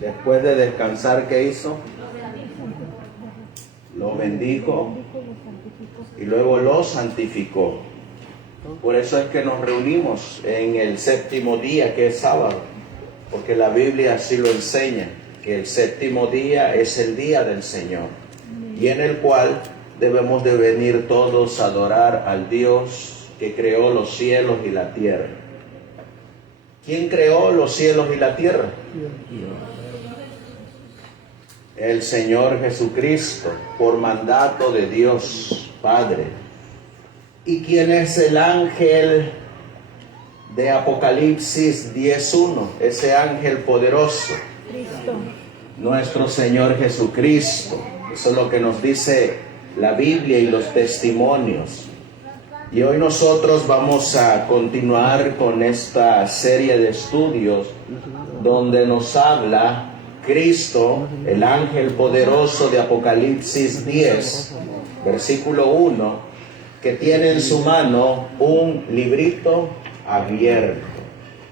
Después de descansar, ¿qué hizo? Lo bendijo y luego lo santificó. Por eso es que nos reunimos en el séptimo día, que es sábado, porque la Biblia así lo enseña, que el séptimo día es el día del Señor, y en el cual debemos de venir todos a adorar al Dios que creó los cielos y la tierra. ¿Quién creó los cielos y la tierra? El Señor Jesucristo, por mandato de Dios Padre. ¿Y quién es el ángel de Apocalipsis 10:1? Ese ángel poderoso. Cristo. Nuestro Señor Jesucristo. Eso es lo que nos dice la Biblia y los testimonios. Y hoy nosotros vamos a continuar con esta serie de estudios donde nos habla Cristo, el ángel poderoso de Apocalipsis 10, versículo 1, que tiene en su mano un librito abierto.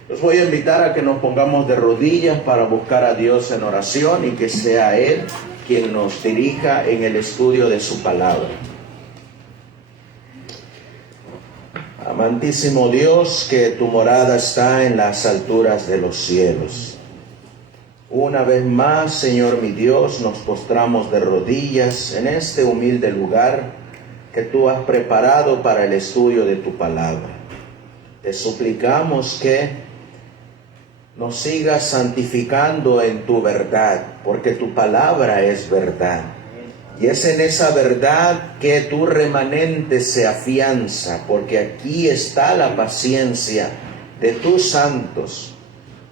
Los voy a invitar a que nos pongamos de rodillas para buscar a Dios en oración y que sea Él quien nos dirija en el estudio de su palabra. Amantísimo Dios, que tu morada está en las alturas de los cielos. Una vez más, Señor mi Dios, nos postramos de rodillas en este humilde lugar que tú has preparado para el estudio de tu palabra. Te suplicamos que nos sigas santificando en tu verdad, porque tu palabra es verdad. Y es en esa verdad que tu remanente se afianza, porque aquí está la paciencia de tus santos,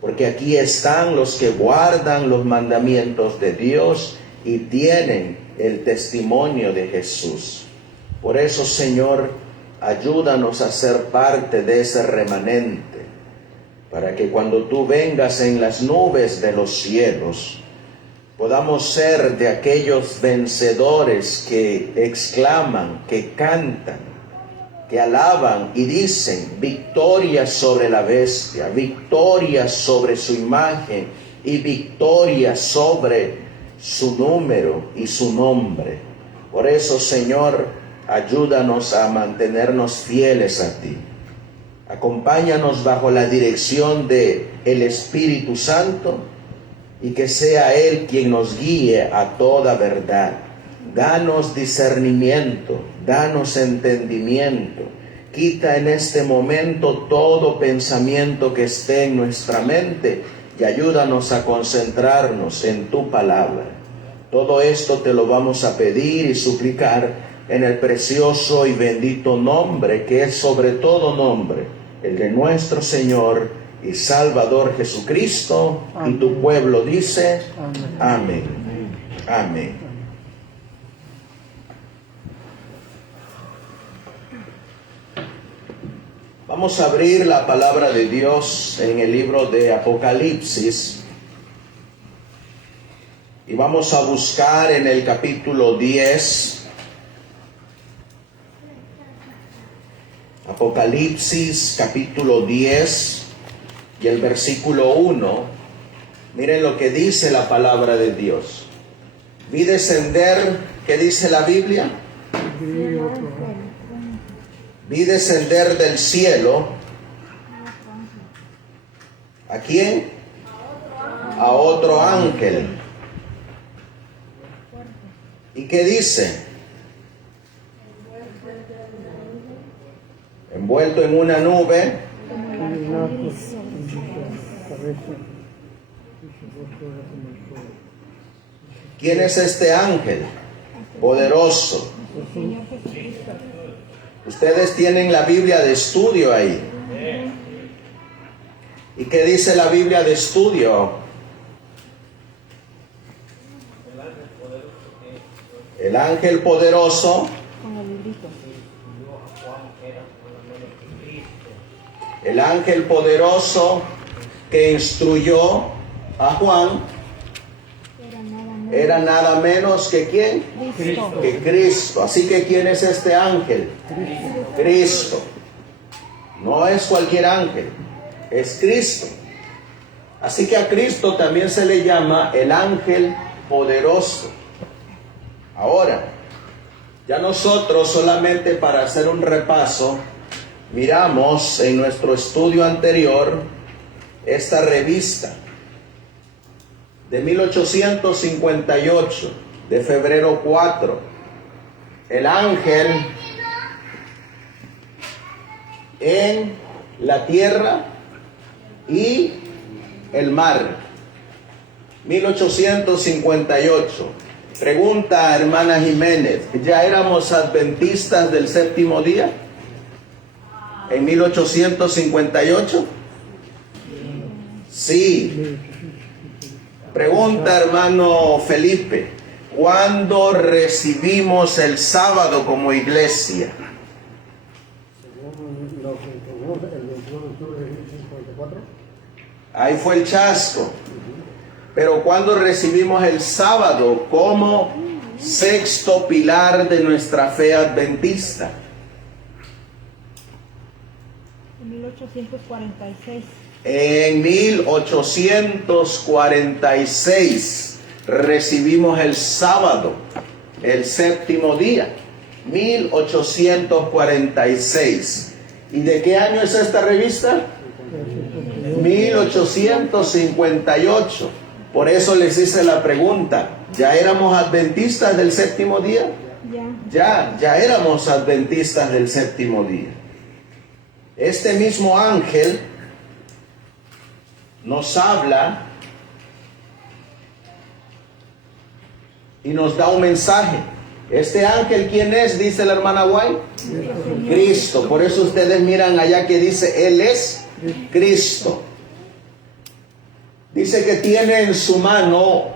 porque aquí están los que guardan los mandamientos de Dios y tienen el testimonio de Jesús. Por eso, Señor, ayúdanos a ser parte de ese remanente, para que cuando tú vengas en las nubes de los cielos, podamos ser de aquellos vencedores que exclaman, que cantan, que alaban y dicen: victoria sobre la bestia, victoria sobre su imagen y victoria sobre su número y su nombre. Por eso, Señor, ayúdanos a mantenernos fieles a ti. Acompáñanos bajo la dirección de el Espíritu Santo, y que sea Él quien nos guíe a toda verdad. Danos discernimiento, danos entendimiento. Quita en este momento todo pensamiento que esté en nuestra mente y ayúdanos a concentrarnos en tu palabra. Todo esto te lo vamos a pedir y suplicar en el precioso y bendito nombre que es sobre todo nombre, el de nuestro Señor y Salvador Jesucristo. Amén. Y tu pueblo dice: amén. Amén. Amén. Vamos a abrir la palabra de Dios en el libro de Apocalipsis y vamos a buscar en el capítulo 10. Apocalipsis capítulo 10 y el versículo 1, miren lo que dice la palabra de Dios. Vi descender, ¿qué dice la Biblia? Vi descender del cielo. ¿A quién? A otro ángel. ¿Y qué dice? Envuelto en una nube. ¿Quién es este ángel poderoso? Ustedes tienen la Biblia de estudio ahí. ¿Y qué dice la Biblia de estudio? El ángel poderoso. El ángel poderoso que instruyó a Juan era nada menos que ¿quién? Cristo. Que Cristo. Así que ¿quién es este ángel? Cristo. No es cualquier ángel, es Cristo. Así que a Cristo también se le llama el ángel poderoso. Ahora, ya nosotros solamente para hacer un repaso, miramos en nuestro estudio anterior esta revista de 1858, de febrero 4, el ángel en la tierra y el mar. 1858. Pregunta, hermana Jiménez, ¿ya éramos adventistas del séptimo día en 1858? Sí. Pregunta, hermano Felipe, ¿cuándo recibimos el sábado como iglesia? Ahí fue el chasco. Pero ¿cuándo recibimos el sábado como sexto pilar de nuestra fe adventista? En 1846. En 1846 recibimos el sábado, el séptimo día. 1846. ¿Y de qué año es esta revista? 1858. Por eso les hice la pregunta, ¿ya éramos adventistas del séptimo día? Ya éramos adventistas del séptimo día. Este mismo ángel nos habla y nos da un mensaje. Este ángel, ¿quién es? Dice la hermana White. Cristo. Por eso ustedes miran allá que dice, Él es Cristo. Dice que tiene en su mano,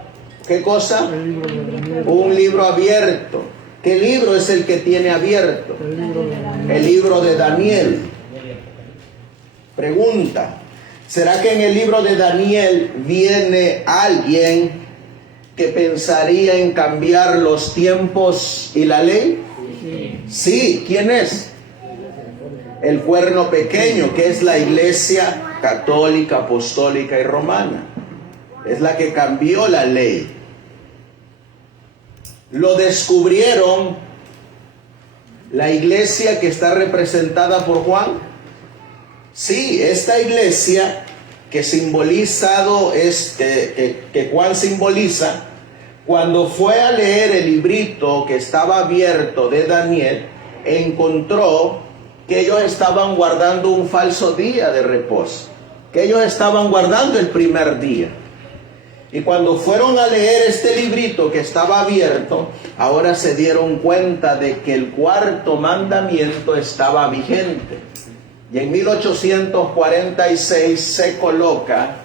¿qué cosa? Un libro abierto. ¿Qué libro es el que tiene abierto? El libro de Daniel. Pregunta, ¿será que en el libro de Daniel viene alguien que pensaría en cambiar los tiempos y la ley? Sí, ¿quién es? El cuerno pequeño, que es la iglesia católica, apostólica y romana. Es la que cambió la ley. Lo descubrieron la iglesia que está representada por Juan. Sí, esta iglesia que simbolizado que Juan simboliza, cuando fue a leer el librito que estaba abierto de Daniel, encontró que ellos estaban guardando un falso día de reposo, que ellos estaban guardando el primer día. Y cuando fueron a leer este librito que estaba abierto, ahora se dieron cuenta de que el cuarto mandamiento estaba vigente. Y en 1846 se coloca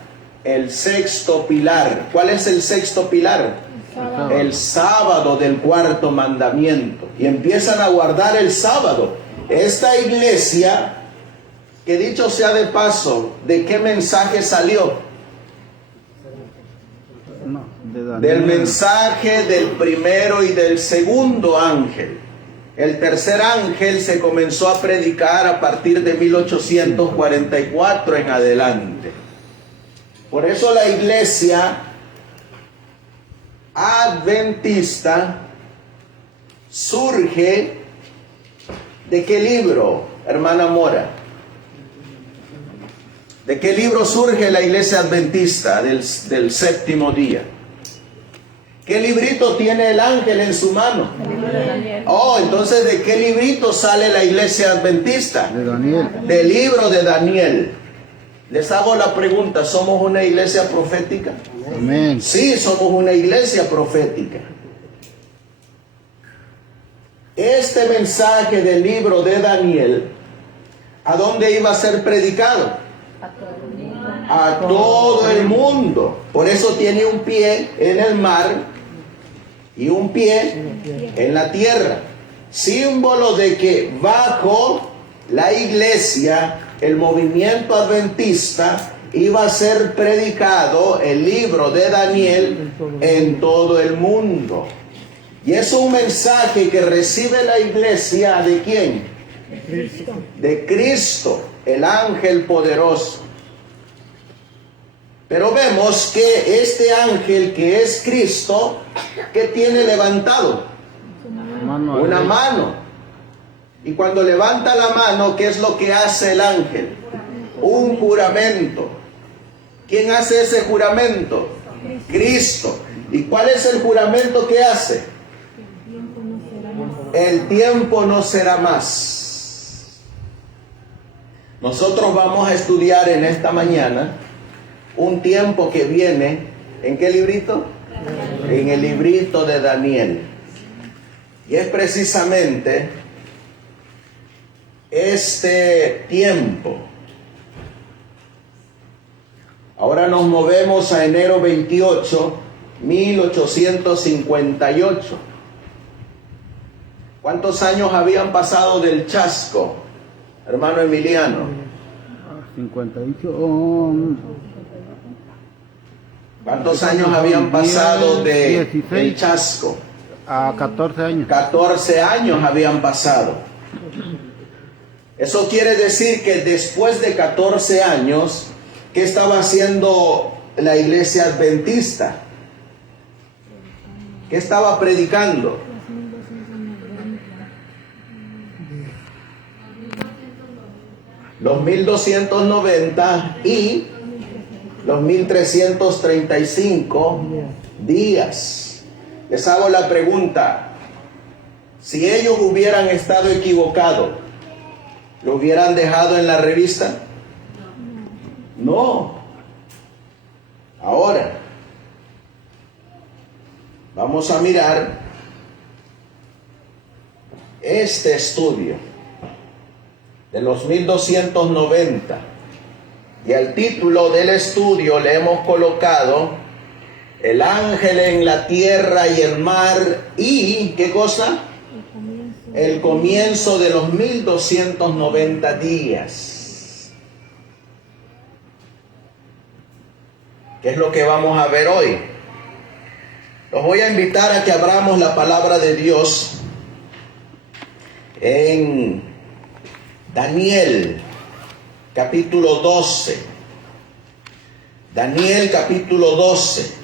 el sexto pilar. ¿Cuál es el sexto pilar? El sábado del cuarto mandamiento. Y empiezan a guardar el sábado. Esta iglesia, que dicho sea de paso, ¿de qué mensaje salió? Del mensaje del primero y del segundo ángel. El tercer ángel se comenzó a predicar a partir de 1844 en adelante. Por eso la iglesia adventista surge ¿de qué libro, hermana Mora? ¿De qué libro surge la iglesia adventista del séptimo día? ¿Qué librito tiene el ángel en su mano? Oh, entonces ¿de qué librito sale la iglesia adventista? De Daniel. Del libro de Daniel. Les hago la pregunta, ¿somos una iglesia profética? Amén. Sí, somos una iglesia profética. Este mensaje del libro de Daniel, ¿a dónde iba a ser predicado? A todo el mundo. Por eso tiene un pie en el mar y un pie en la tierra. Símbolo de que bajo la iglesia, el movimiento adventista, iba a ser predicado el libro de Daniel en todo el mundo. Y es un mensaje que recibe la iglesia ¿de quién? De Cristo, el ángel poderoso. Pero vemos que este ángel que es Cristo, ¿qué tiene levantado? Una mano. Y cuando levanta la mano, ¿qué es lo que hace el ángel? Un juramento. ¿Quién hace ese juramento? Cristo. ¿Y cuál es el juramento que hace? El tiempo no será más. Nosotros vamos a estudiar en esta mañana un tiempo que viene. ¿En qué librito? En el librito de Daniel. Y es precisamente este tiempo. Ahora nos movemos a enero 28, 1858. ¿Cuántos años habían pasado del chasco, hermano Emiliano? 58. ¿Cuántos años habían pasado del chasco? A 14 años. 14 años habían pasado. Eso quiere decir que después de 14 años, ¿qué estaba haciendo la iglesia adventista? ¿Qué estaba predicando? Los 1290 y los 1335 días. Les hago la pregunta: si ellos hubieran estado equivocados, ¿lo hubieran dejado en la revista? No. Ahora, vamos a mirar este estudio de los 1290. Y al título del estudio le hemos colocado el ángel en la tierra y el mar y, ¿qué cosa? El comienzo de los 1290 días. ¿Qué es lo que vamos a ver hoy? Los voy a invitar a que abramos la palabra de Dios en Daniel capítulo 12. Daniel capítulo 12.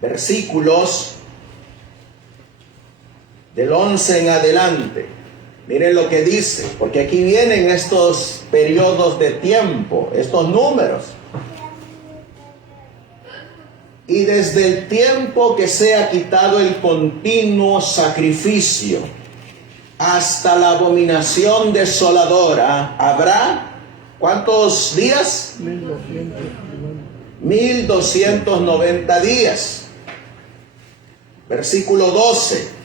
Versículos del 11 en adelante. Miren lo que dice, porque aquí vienen estos periodos de tiempo, estos números. Y desde el tiempo que sea quitado el continuo sacrificio hasta la abominación desoladora, habrá, ¿cuántos días? 1290 días. Versículo 12.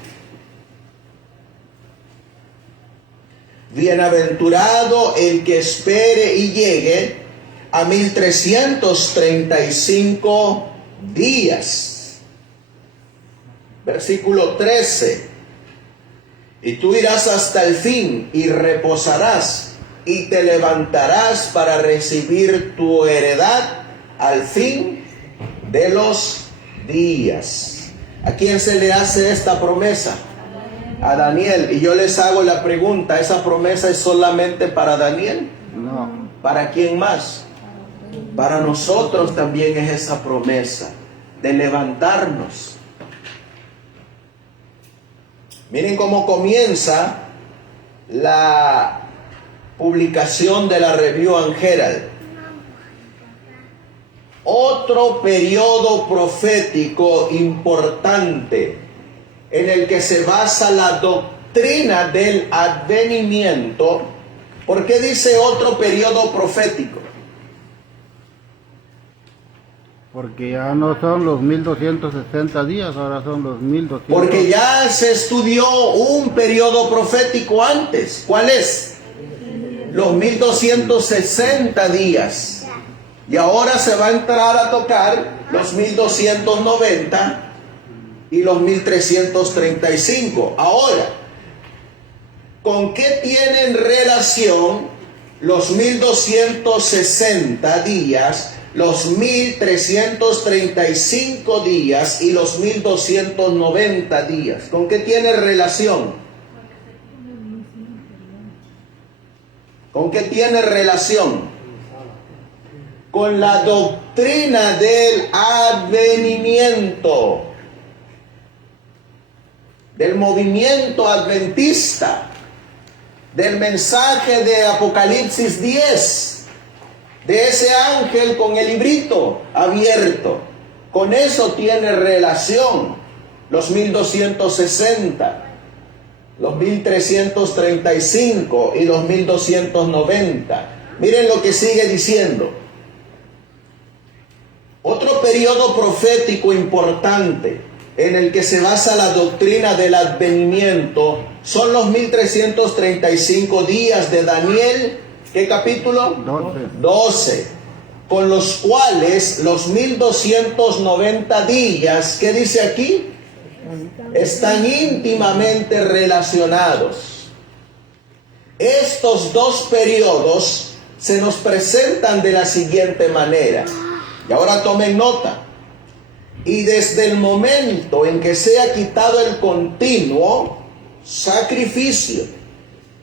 Bienaventurado el que espere y llegue a 1335 días. Versículo 13. Y tú irás hasta el fin y reposarás y te levantarás para recibir tu heredad al fin de los días. ¿A quién se le hace esta promesa? A Daniel. Y yo les hago la pregunta, ¿esa promesa es solamente para Daniel? No. ¿Para quién más? Para nosotros también es esa promesa de levantarnos. Miren cómo comienza la publicación de la Review and Herald. Otro periodo profético importante en el que se basa la doctrina del advenimiento. ¿Por qué dice otro periodo profético? Porque ya no son los 1260 días, ahora son los 1200. Porque ya se estudió un periodo profético antes. ¿Cuál es? Los 1260 días. Y ahora se va a entrar a tocar los 1290 y los 1335. Ahora, ¿con qué tienen relación los 1260 días, los 1335 días y los 1290 días? ¿Con qué tiene relación? ¿Con qué tiene relación? Con la doctrina del advenimiento, del movimiento adventista, del mensaje de Apocalipsis 10, de ese ángel con el librito abierto. Con eso tiene relación los 1260, los 1335 y los 1290. Miren lo que sigue diciendo. Otro periodo profético importante en el que se basa la doctrina del advenimiento son los 1335 días de Daniel. ¿Qué capítulo? 12. Con los cuales los 1290 días, ¿qué dice aquí? Están íntimamente relacionados. Estos dos periodos se nos presentan de la siguiente manera. Y ahora tomen nota. Y desde el momento en que sea quitado el continuo sacrificio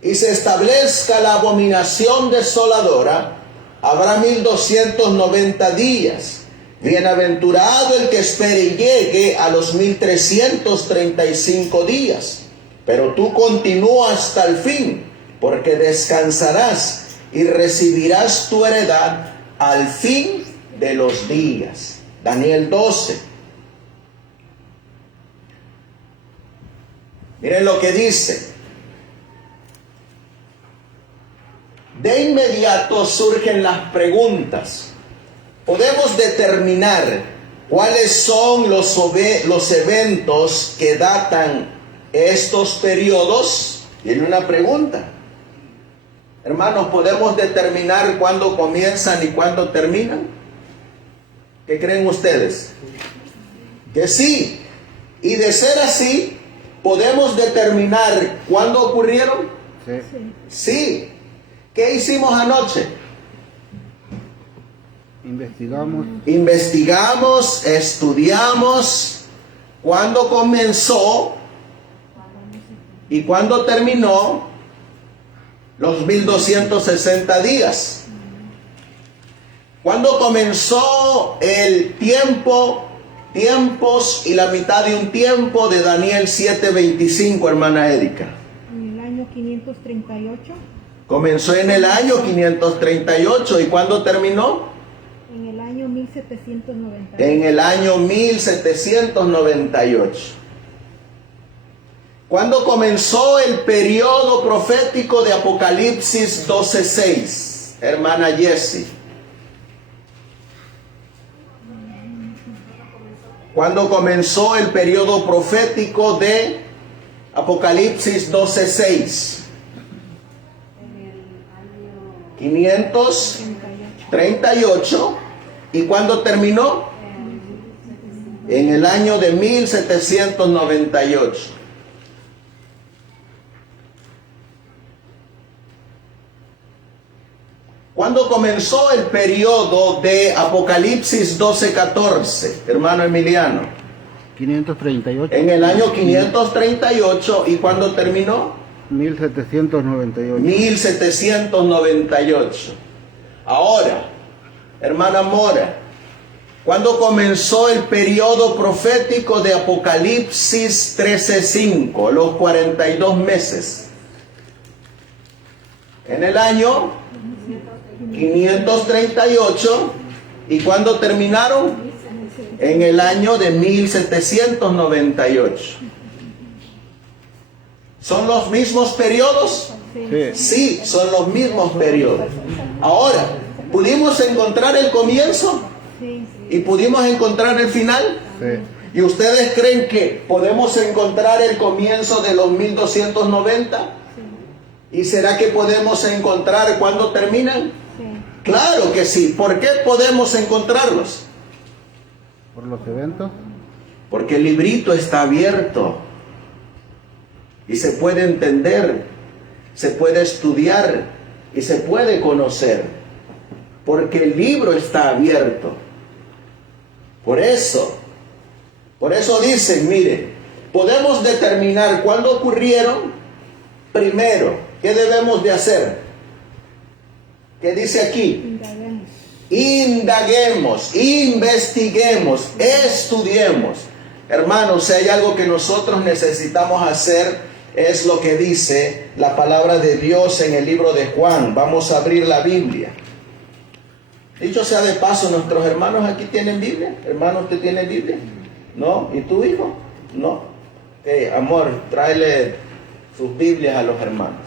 y se establezca la abominación desoladora, habrá 1290 días. Bienaventurado el que espere y llegue a los 1335 días. Pero tú continúa hasta el fin, porque descansarás y recibirás tu heredad al fin de los días. Daniel 12. Miren lo que dice. De inmediato surgen las preguntas. Podemos determinar cuáles son los eventos que datan estos periodos. Tiene una pregunta. Hermanos, ¿podemos determinar cuándo comienzan y cuándo terminan? ¿Qué creen ustedes? Que sí. Y de ser así, ¿podemos determinar cuándo ocurrieron? Sí. ¿Qué hicimos anoche? Investigamos, estudiamos cuándo comenzó y cuándo terminó los 1260 días. ¿Cuándo comenzó el tiempos y la mitad de un tiempo de Daniel 7:25, hermana Erika? En el año 538. Comenzó en el año 538. ¿Y cuándo terminó? En el año 1798. En el año 1798. ¿Cuándo comenzó el periodo profético de Apocalipsis 12:6? Hermana Jessie. ¿Cuándo comenzó el periodo profético de Apocalipsis 12:6? 538. ¿Y cuándo terminó? En el año de 1798. ¿Cuándo comenzó el periodo de Apocalipsis 12:14, hermano Emiliano? 538. En el año 538. ¿Y cuándo terminó? 1798. 1798. Ahora, hermana Mora, ¿cuándo comenzó el periodo profético de Apocalipsis 13:5, los 42 meses? En el año 538. ¿Y cuándo terminaron? En el año de 1798. ¿Son los mismos periodos? Sí, son los mismos periodos. Ahora, ¿pudimos encontrar el comienzo? ¿Y pudimos encontrar el final? Sí. ¿Y ustedes creen que podemos encontrar el comienzo de los 1290? ¿Y será que podemos encontrar cuándo terminan? Claro que sí. ¿Por qué podemos encontrarlos? ¿Por los eventos? Porque el librito está abierto y se puede entender, se puede estudiar y se puede conocer, porque el libro está abierto. Por eso dicen, mire, podemos determinar cuándo ocurrieron. Primero, ¿qué debemos de hacer? ¿Qué dice aquí? Indaguemos. Indaguemos, investiguemos, estudiemos. Hermanos, si hay algo que nosotros necesitamos hacer, es lo que dice la palabra de Dios en el libro de Juan. Vamos a abrir la Biblia. Dicho sea de paso, nuestros hermanos aquí tienen Biblia. Hermano, ¿usted tiene Biblia? ¿No? ¿Y tu hijo? No. Amor, tráele sus Biblias a los hermanos.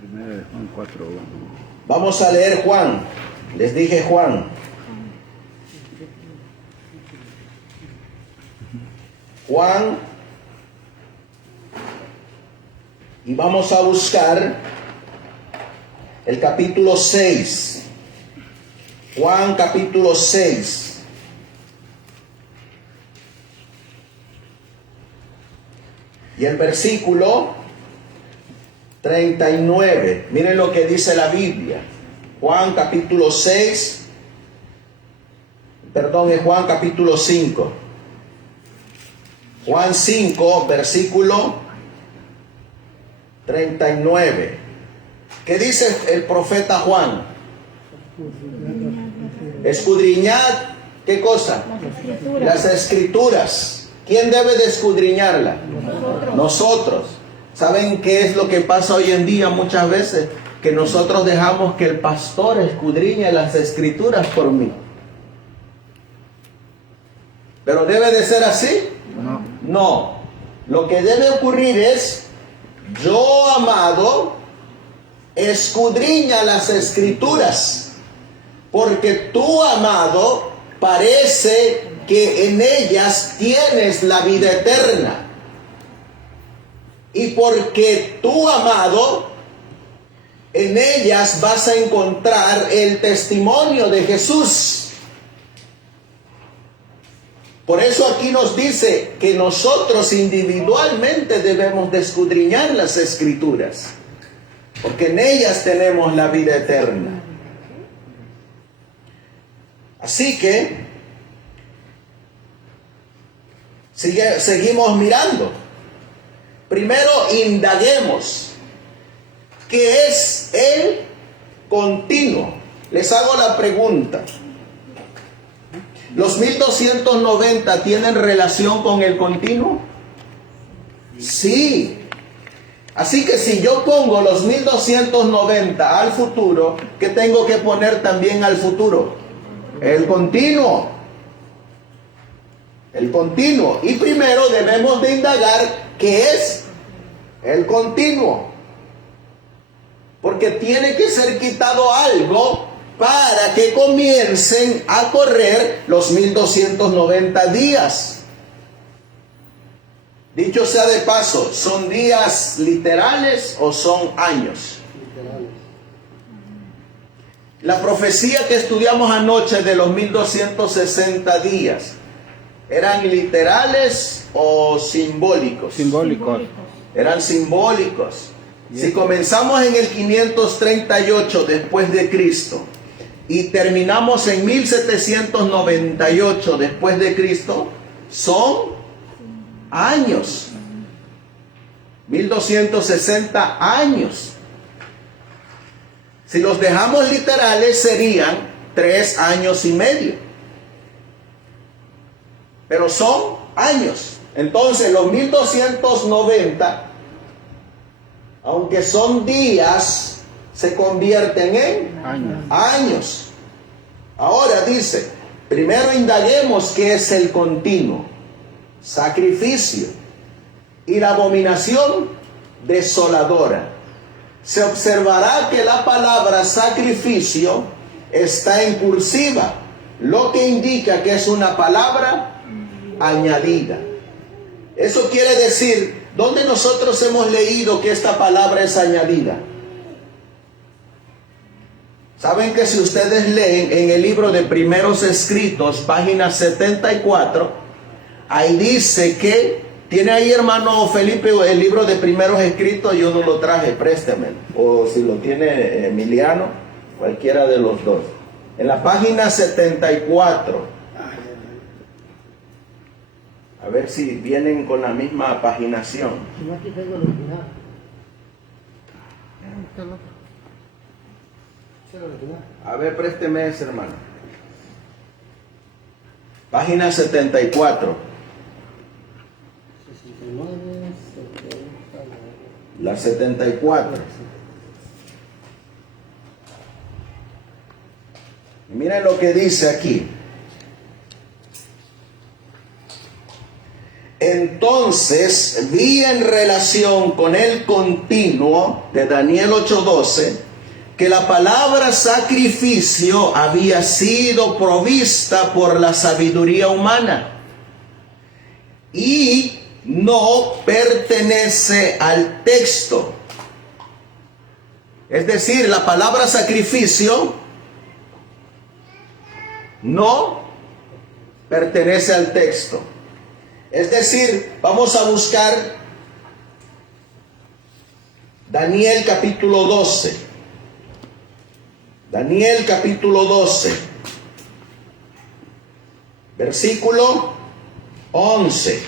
Primera de Juan 4:1. Vamos a leer Juan. Les dije Juan. Juan. Y vamos a buscar el capítulo 6. Juan capítulo 6. Y el versículo 39. Miren lo que dice la Biblia. Juan capítulo 6. Perdón, es Juan capítulo 5. Juan 5, versículo 39. ¿Qué dice el profeta Juan? Escudriñad, ¿qué cosa? Las escrituras. ¿Quién debe de escudriñarla? Nosotros. ¿Saben qué es lo que pasa hoy en día muchas veces? Que nosotros dejamos que el pastor escudriñe las escrituras por mí. ¿Pero debe de ser así? No. Lo que debe ocurrir es: yo, amado, escudriña las escrituras, porque tú, amado, parece que en ellas tienes la vida eterna. Y porque tú, amado, en ellas vas a encontrar el testimonio de Jesús. Por eso aquí nos dice que nosotros individualmente debemos de escudriñar las escrituras, porque en ellas tenemos la vida eterna. Así que seguimos mirando. Primero indaguemos qué es el continuo. Les hago la pregunta: ¿los 1290 tienen relación con el continuo? Sí. Así que si yo pongo los 1290 al futuro, ¿qué tengo que poner también al futuro? El continuo. El continuo. Y primero debemos de indagar qué es el continuo. Porque tiene que ser quitado algo para que comiencen a correr los 1290 días. Dicho sea de paso, ¿son días literales o son años? Literales. La profecía que estudiamos anoche de los 1260 días, ¿eran literales o simbólicos? Simbólicos. Eran simbólicos. Si comenzamos en el 538 después de Cristo y terminamos en 1798 después de Cristo, son años. 1260 años. Si los dejamos literales serían 3 años y medio. Pero son años. Entonces los 1290, aunque son días, se convierten en años. Ahora dice, primero indaguemos qué es el continuo, sacrificio y la abominación desoladora. Se observará que la palabra sacrificio está en cursiva, lo que indica que es una palabra añadida. Eso quiere decir, ¿dónde nosotros hemos leído que esta palabra es añadida? Saben que si ustedes leen en el libro de Primeros Escritos, página 74, ahí dice que, tiene ahí hermano Felipe el libro de Primeros Escritos, yo no lo traje, préstemelo, o si lo tiene Emiliano, cualquiera de los dos. En la página 74, A ver si vienen con la misma paginación. No, aquí tengo el original. Este es el original. A ver, présteme ese, hermano. Página 74. 69, 70. La 74. Miren lo que dice aquí. Entonces vi en relación con el continuo de Daniel 8:12 que la palabra sacrificio había sido provista por la sabiduría humana y no pertenece al texto. Es decir, la palabra sacrificio no pertenece al texto. Es decir, vamos a buscar Daniel capítulo 12. Daniel capítulo 12, versículo 11.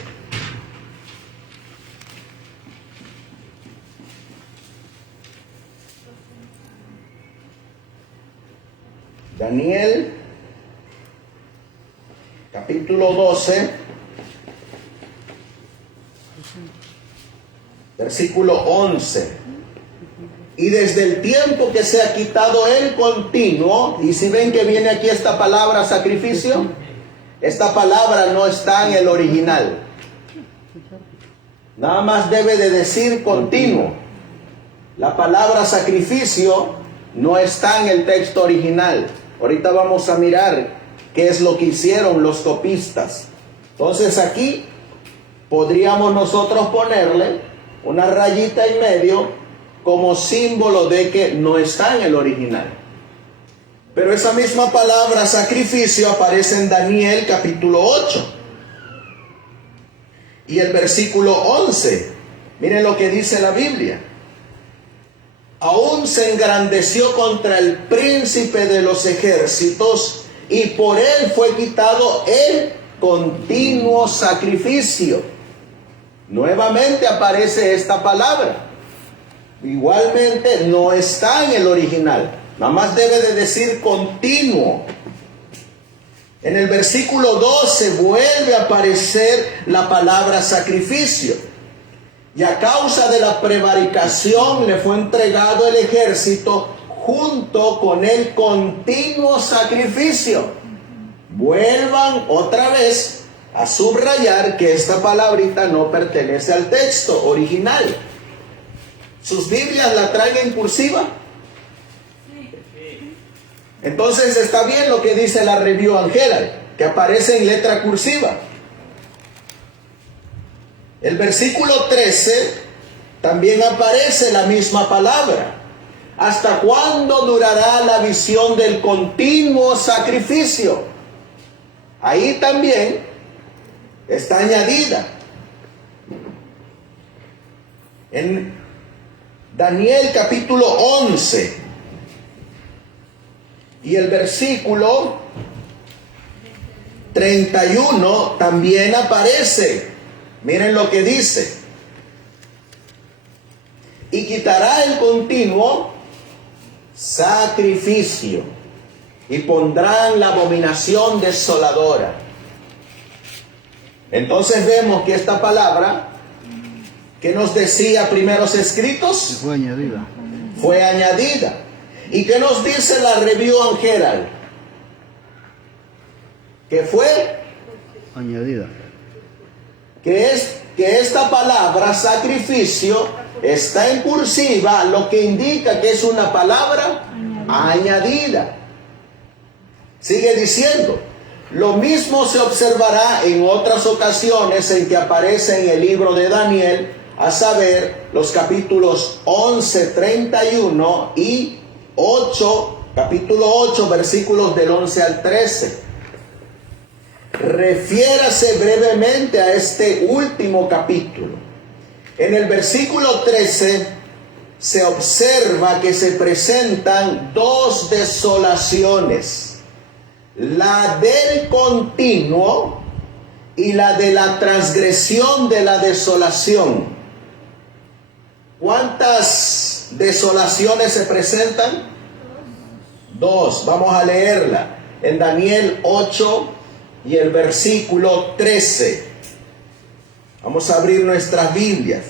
Daniel capítulo 12, versículo 11. Y desde el tiempo que se ha quitado el continuo, y si ven que viene aquí esta palabra sacrificio, esta palabra no está en el original. Nada más debe de decir continuo. La palabra sacrificio no está en el texto original. Ahorita vamos a mirar qué es lo que hicieron los copistas. Entonces aquí podríamos nosotros ponerle una rayita y medio como símbolo de que no está en el original. Pero esa misma palabra sacrificio aparece en Daniel capítulo 8 y el versículo 11. Miren lo que dice la Biblia. Aún se engrandeció contra el príncipe de los ejércitos y por él fue quitado el continuo sacrificio. Nuevamente aparece esta palabra. Igualmente no está en el original. Nada más debe de decir continuo. En el versículo 12 vuelve a aparecer la palabra sacrificio. Y a causa de la prevaricación le fue entregado el ejército junto con el continuo sacrificio. Vuelvan otra vez a subrayar que esta palabrita no pertenece al texto original. ¿Sus Biblias la traen en cursiva? Entonces está bien lo que dice la Review and Herald, que aparece en letra cursiva. El versículo 13 también aparece la misma palabra. ¿Hasta cuándo durará la visión del continuo sacrificio? Ahí también está añadida. En Daniel capítulo 11 y el versículo 31 también aparece. Miren lo que dice. Y quitará el continuo sacrificio y pondrán la abominación desoladora. Entonces vemos que esta palabra que nos decía primeros escritos Fue añadida. fue añadida. ¿Y qué nos dice la Review and Herald? Que fue Añadida. que esta palabra sacrificio está en cursiva, lo que indica que es una palabra añadida. Sigue diciendo, lo mismo se observará en otras ocasiones en que aparece en el libro de Daniel, a saber, los capítulos 11, 31 y 8, capítulo 8, versículos del 11 al 13. Refiérase brevemente a este último capítulo. En el versículo 13 se observa que se presentan dos desolaciones: la del continuo y la de la transgresión de la desolación. ¿Cuántas desolaciones se presentan? 2. Vamos a leerla en Daniel 8 y el versículo 13. Vamos a abrir nuestras Biblias.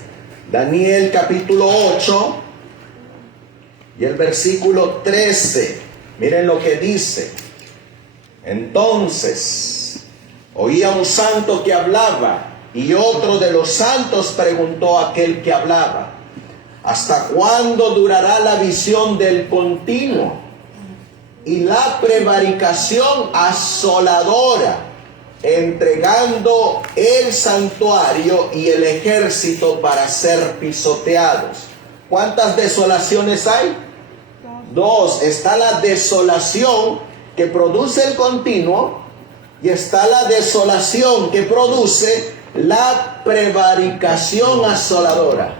Daniel capítulo 8 y el versículo 13. Miren lo que dice. Entonces oía un santo que hablaba, y otro de los santos preguntó a aquel que hablaba: ¿hasta cuándo durará la visión del continuo y la prevaricación asoladora, entregando el santuario y el ejército para ser pisoteados? ¿Cuántas desolaciones hay? 2. Está la desolación que produce el continuo, y está la desolación que produce la prevaricación asoladora.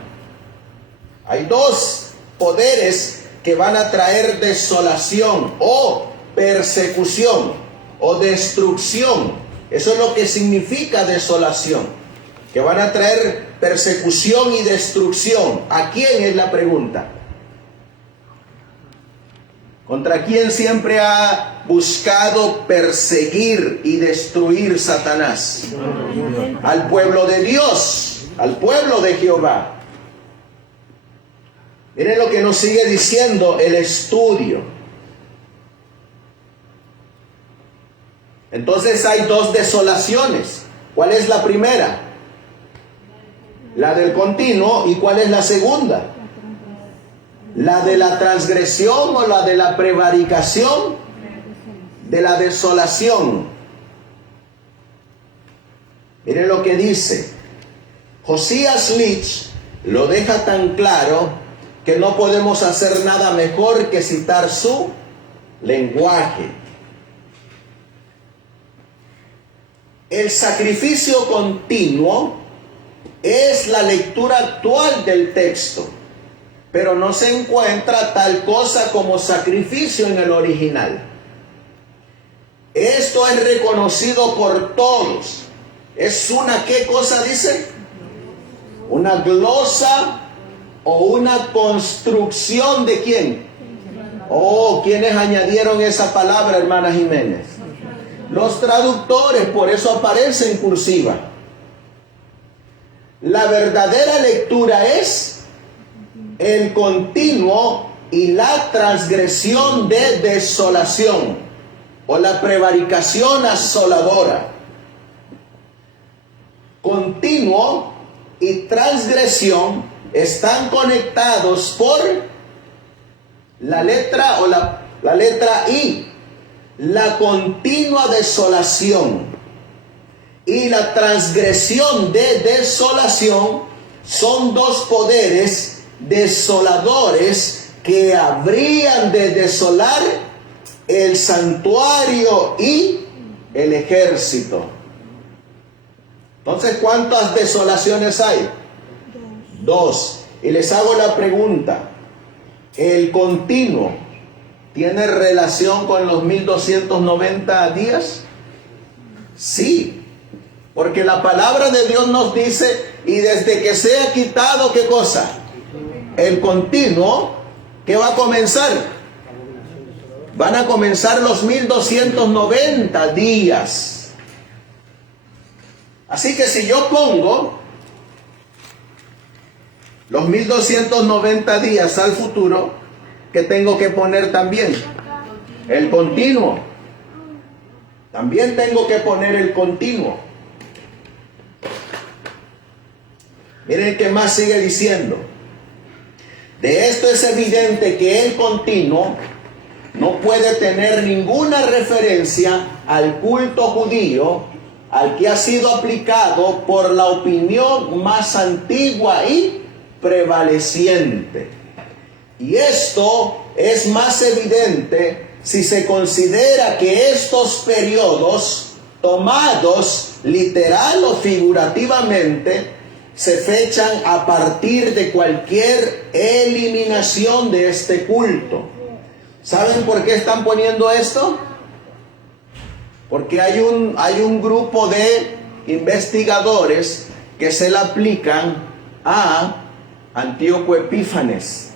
Hay 2 poderes que van a traer desolación o persecución o destrucción. Eso es lo que significa desolación, que van a traer persecución y destrucción. ¿A quién es la pregunta? ¿Contra quién siempre ha buscado perseguir y destruir Satanás? Al pueblo de Dios, al pueblo de Jehová. Miren lo que nos sigue diciendo el estudio. Entonces hay 2 desolaciones. ¿Cuál es la primera? La del continuo. ¿Y cuál es la segunda? ¿La de la transgresión o la de la prevaricación? De la desolación. Miren lo que dice. Josías Litch lo deja tan claro que no podemos hacer nada mejor que citar su lenguaje. El sacrificio continuo es la lectura actual del texto, pero no se encuentra tal cosa como sacrificio en el original. Esto es reconocido por todos. Es una, ¿qué cosa dice? Una glosa o una construcción de quién. Oh, ¿quiénes añadieron esa palabra, hermana Jiménez? Los traductores, por eso aparece en cursiva. La verdadera lectura es el continuo y la transgresión de desolación o la prevaricación asoladora. Continuo y transgresión están conectados por la letra o la letra I. La continua desolación y la transgresión de desolación son 2 poderes desoladores que habrían de desolar el santuario y el ejército. Entonces, ¿cuántas desolaciones hay? 2. Y les hago la pregunta: ¿el continuo tiene relación con los 1290 días? Sí, porque la palabra de Dios nos dice: y desde que sea quitado, ¿qué cosa? El continuo, ¿qué va a comenzar? Van a comenzar los 1290 días. Así que si yo pongo los 1290 días al futuro, ¿qué tengo que poner también? El continuo. También tengo que poner el continuo. Miren qué más sigue diciendo. De esto es evidente que el continuo no puede tener ninguna referencia al culto judío, al que ha sido aplicado por la opinión más antigua y prevaleciente. Y esto es más evidente si se considera que estos periodos, tomados literal o figurativamente, se fechan a partir de cualquier eliminación de este culto. ¿Saben por qué están poniendo esto? Porque hay un grupo de investigadores que se le aplican a Antíoco Epífanes.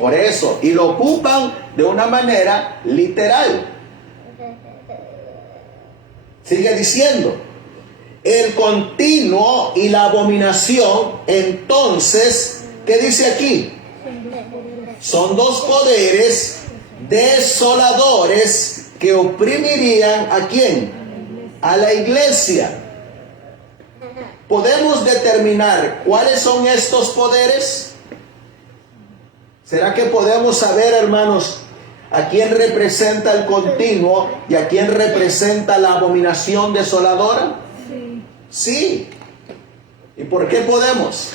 Por eso, y lo ocupan de una manera literal. Sigue diciendo, el continuo y la abominación, entonces, ¿qué dice aquí? Son dos poderes desoladores que oprimirían ¿a quién? A la iglesia. ¿Podemos determinar cuáles son estos poderes? ¿Será que podemos saber, hermanos, a quién representa el continuo y a quién representa la abominación desoladora? Sí. Sí. ¿Y por qué podemos?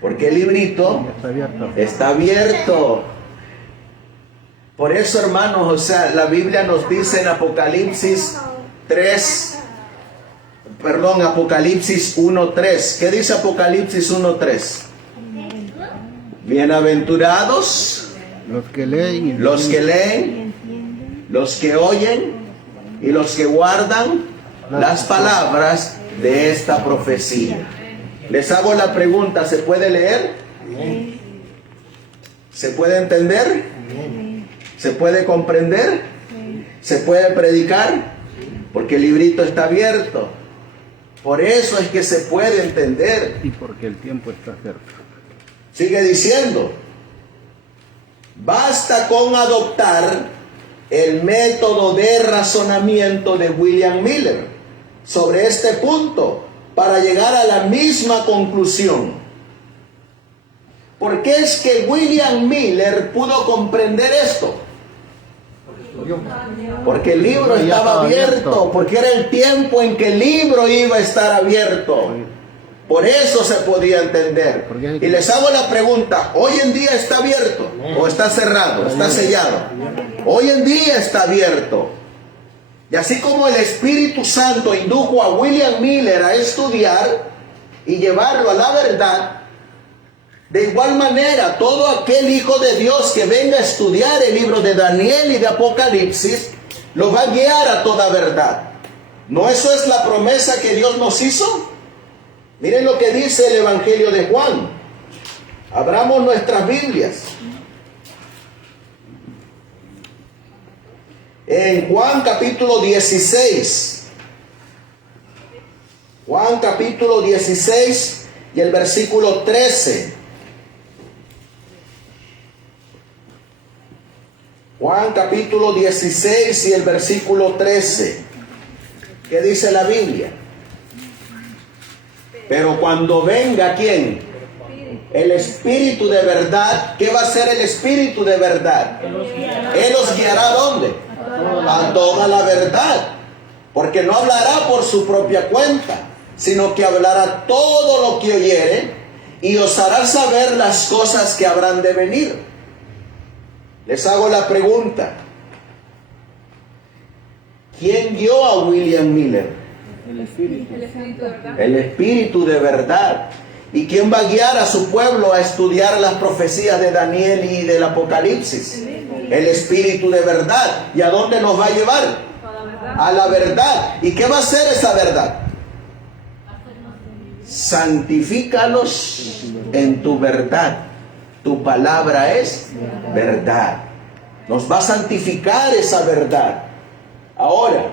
Porque el librito Está abierto. está abierto. Por eso, hermanos, o sea, la Biblia nos dice en Apocalipsis 1:3. ¿Qué dice Apocalipsis 1:3? Bienaventurados Los que leen y los que Y leen, entienden. los que oyen y los que guardan las palabras de esta profecía. Les hago la pregunta, ¿se puede leer? ¿Se puede entender? ¿Se puede comprender? ¿Se puede predicar? Porque el librito está abierto. Por eso es que se puede entender. y porque el tiempo está cerca. Sigue diciendo, basta con adoptar el método de razonamiento de William Miller sobre este punto para llegar a la misma conclusión. ¿Por qué es que William Miller pudo comprender esto? Porque el libro Porque ya estaba estaba abierto, abierto. porque era el tiempo en que el libro iba a estar abierto. Por eso se podía entender. Porque- Y les hago la pregunta, ¿hoy en día está abierto o está cerrado, está sellado? Hoy en día está abierto. Y así como el Espíritu Santo indujo a William Miller a estudiar y llevarlo a la verdad, de igual manera todo aquel hijo de Dios que venga a estudiar el libro de Daniel y de Apocalipsis, lo va a guiar a toda verdad. ¿No eso es la promesa que Dios nos hizo? Miren lo que dice el Evangelio de Juan. Abramos nuestras Biblias. En Juan capítulo 16. Juan capítulo 16 y el versículo 13. Juan capítulo 16 y el versículo 13. ¿Qué dice la Biblia? Pero cuando venga, ¿quién? El Espíritu de verdad. ¿Qué va a ser el Espíritu de verdad? Él os guiará ¿a dónde? A toda la verdad. Porque no hablará por su propia cuenta, sino que hablará todo lo que oyere y os hará saber las cosas que habrán de venir. Les hago la pregunta. ¿Quién guió a William Miller? El Espíritu Santo. El Espíritu de verdad. ¿Y quién va a guiar a su pueblo a estudiar las profecías de Daniel y del Apocalipsis? El Espíritu de verdad. ¿Y a dónde nos va a llevar? A la verdad. ¿Y qué va a hacer esa verdad? Santifícalos en tu verdad. Tu palabra es verdad. Nos va a santificar esa verdad. Ahora,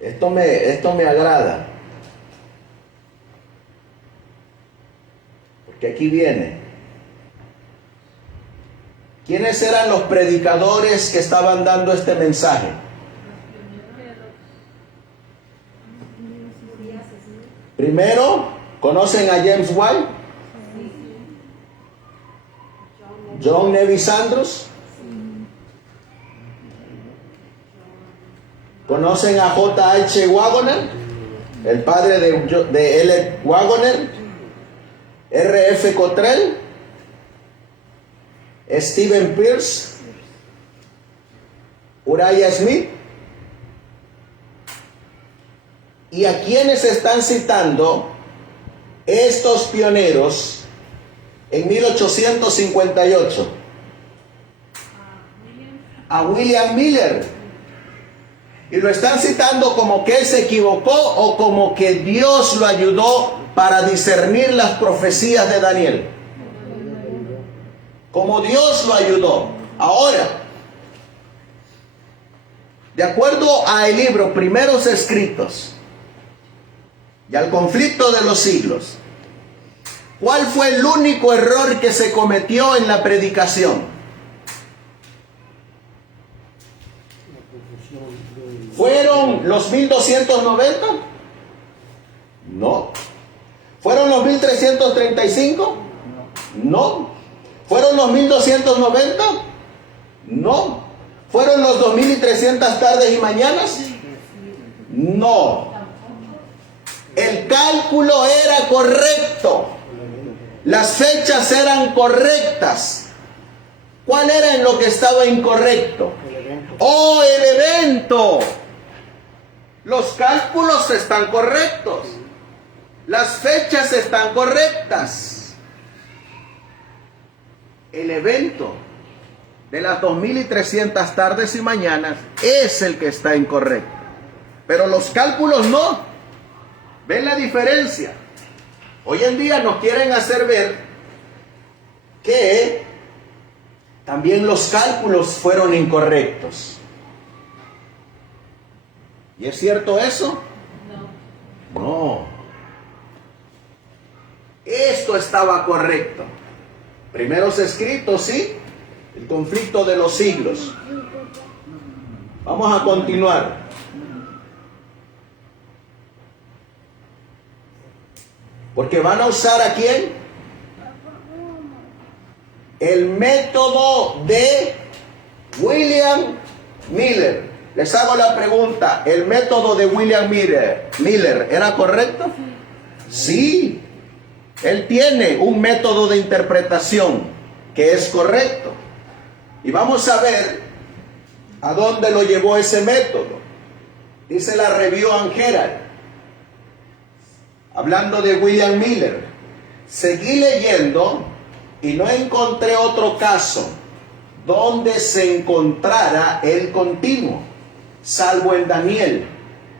esto me agrada. Porque aquí viene. ¿Quiénes eran los predicadores que estaban dando este mensaje? Primero, ¿conocen a James White? John Nevis Andrews. ¿Conocen a J.H. Wagoner? El padre de L. Wagoner. R.F. Cottrell. Stephen Pierce. Uriah Smith. ¿Y a quiénes están citando estos pioneros en 1858? a William Miller. Y lo están citando como que él se equivocó o como que Dios lo ayudó para discernir las profecías de Daniel. Como Dios lo ayudó. Ahora, de acuerdo al libro Primeros Escritos y al conflicto de los siglos, ¿cuál fue el único error que se cometió en la predicación? ¿Fueron los 1290? No. ¿Fueron los 1335? No. ¿Fueron los 1290? No. ¿Fueron los 2300 tardes y mañanas? No. El cálculo era correcto. Las fechas eran correctas. ¿Cuál era en lo que estaba incorrecto? ¡Oh, el evento! Los cálculos están correctos. Las fechas están correctas. El evento de las 2300 tardes y mañanas es el que está incorrecto. Pero los cálculos no. ¿Ven la diferencia? Hoy en día nos quieren hacer ver que también los cálculos fueron incorrectos. ¿Y es cierto eso? No. Esto estaba correcto. Primeros escritos, sí. El conflicto de los siglos. Vamos a continuar. Porque van a usar ¿a quién? El método de William Miller. Les hago la pregunta, ¿el método de William Miller era correcto? Sí, él tiene un método de interpretación que es correcto. Y vamos a ver a dónde lo llevó ese método. Dice la Review and Herald, hablando de William Miller: seguí leyendo y no encontré otro caso donde se encontrara el continuo, salvo en Daniel.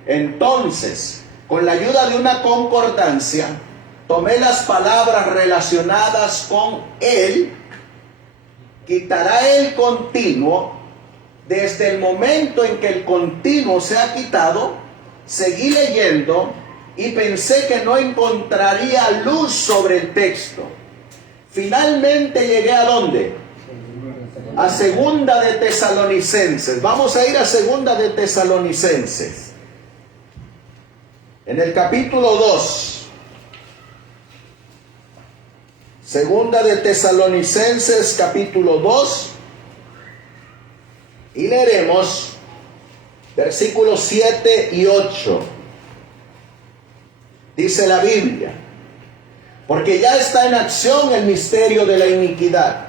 Entonces, con la ayuda de una concordancia, tomé las palabras relacionadas con él. Quitará el continuo. Desde el momento en que el continuo se ha quitado, seguí leyendo y pensé que no encontraría luz sobre el texto. Finalmente llegué ¿a dónde? A Segunda de Tesalonicenses. Vamos a ir a Segunda de Tesalonicenses. En el capítulo 2. Segunda de Tesalonicenses, capítulo 2. Y leeremos versículos 7 y 8. Dice la Biblia: porque ya está en acción el misterio de la iniquidad,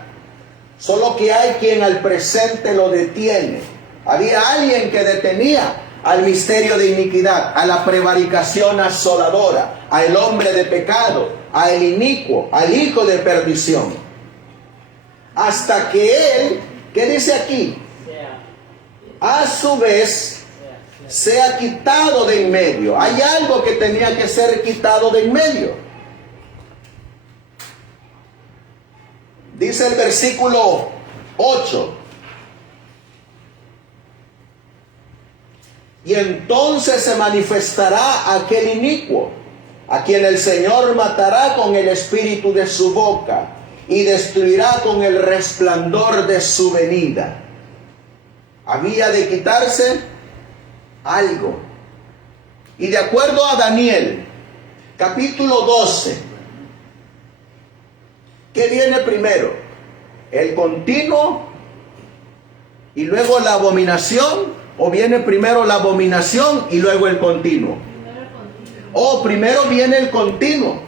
solo que hay quien al presente lo detiene. Había alguien que detenía al misterio de iniquidad, a la prevaricación asoladora, al hombre de pecado, al inicuo, al hijo de perdición. Hasta que él, ¿qué dice aquí? A su vez, sea quitado de en medio. Hay algo que tenía que ser quitado de en medio. Dice el versículo 8: y entonces se manifestará aquel inicuo, a quien el Señor matará con el espíritu de su boca y destruirá con el resplandor de su venida. Había de quitarse algo. Y de acuerdo a Daniel, capítulo 12, ¿qué viene primero? ¿El continuo y luego la abominación? ¿O viene primero la abominación y luego el continuo? O primero viene el continuo.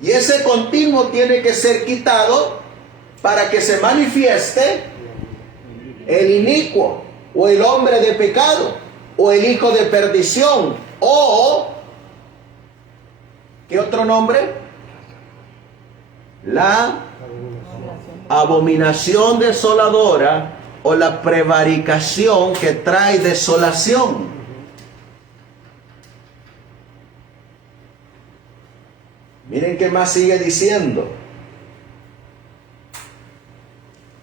Y ese continuo tiene que ser quitado para que se manifieste el inicuo, o el hombre de pecado, o el hijo de perdición, o ¿qué otro nombre? La abominación desoladora, o la prevaricación que trae desolación. Miren qué más sigue diciendo.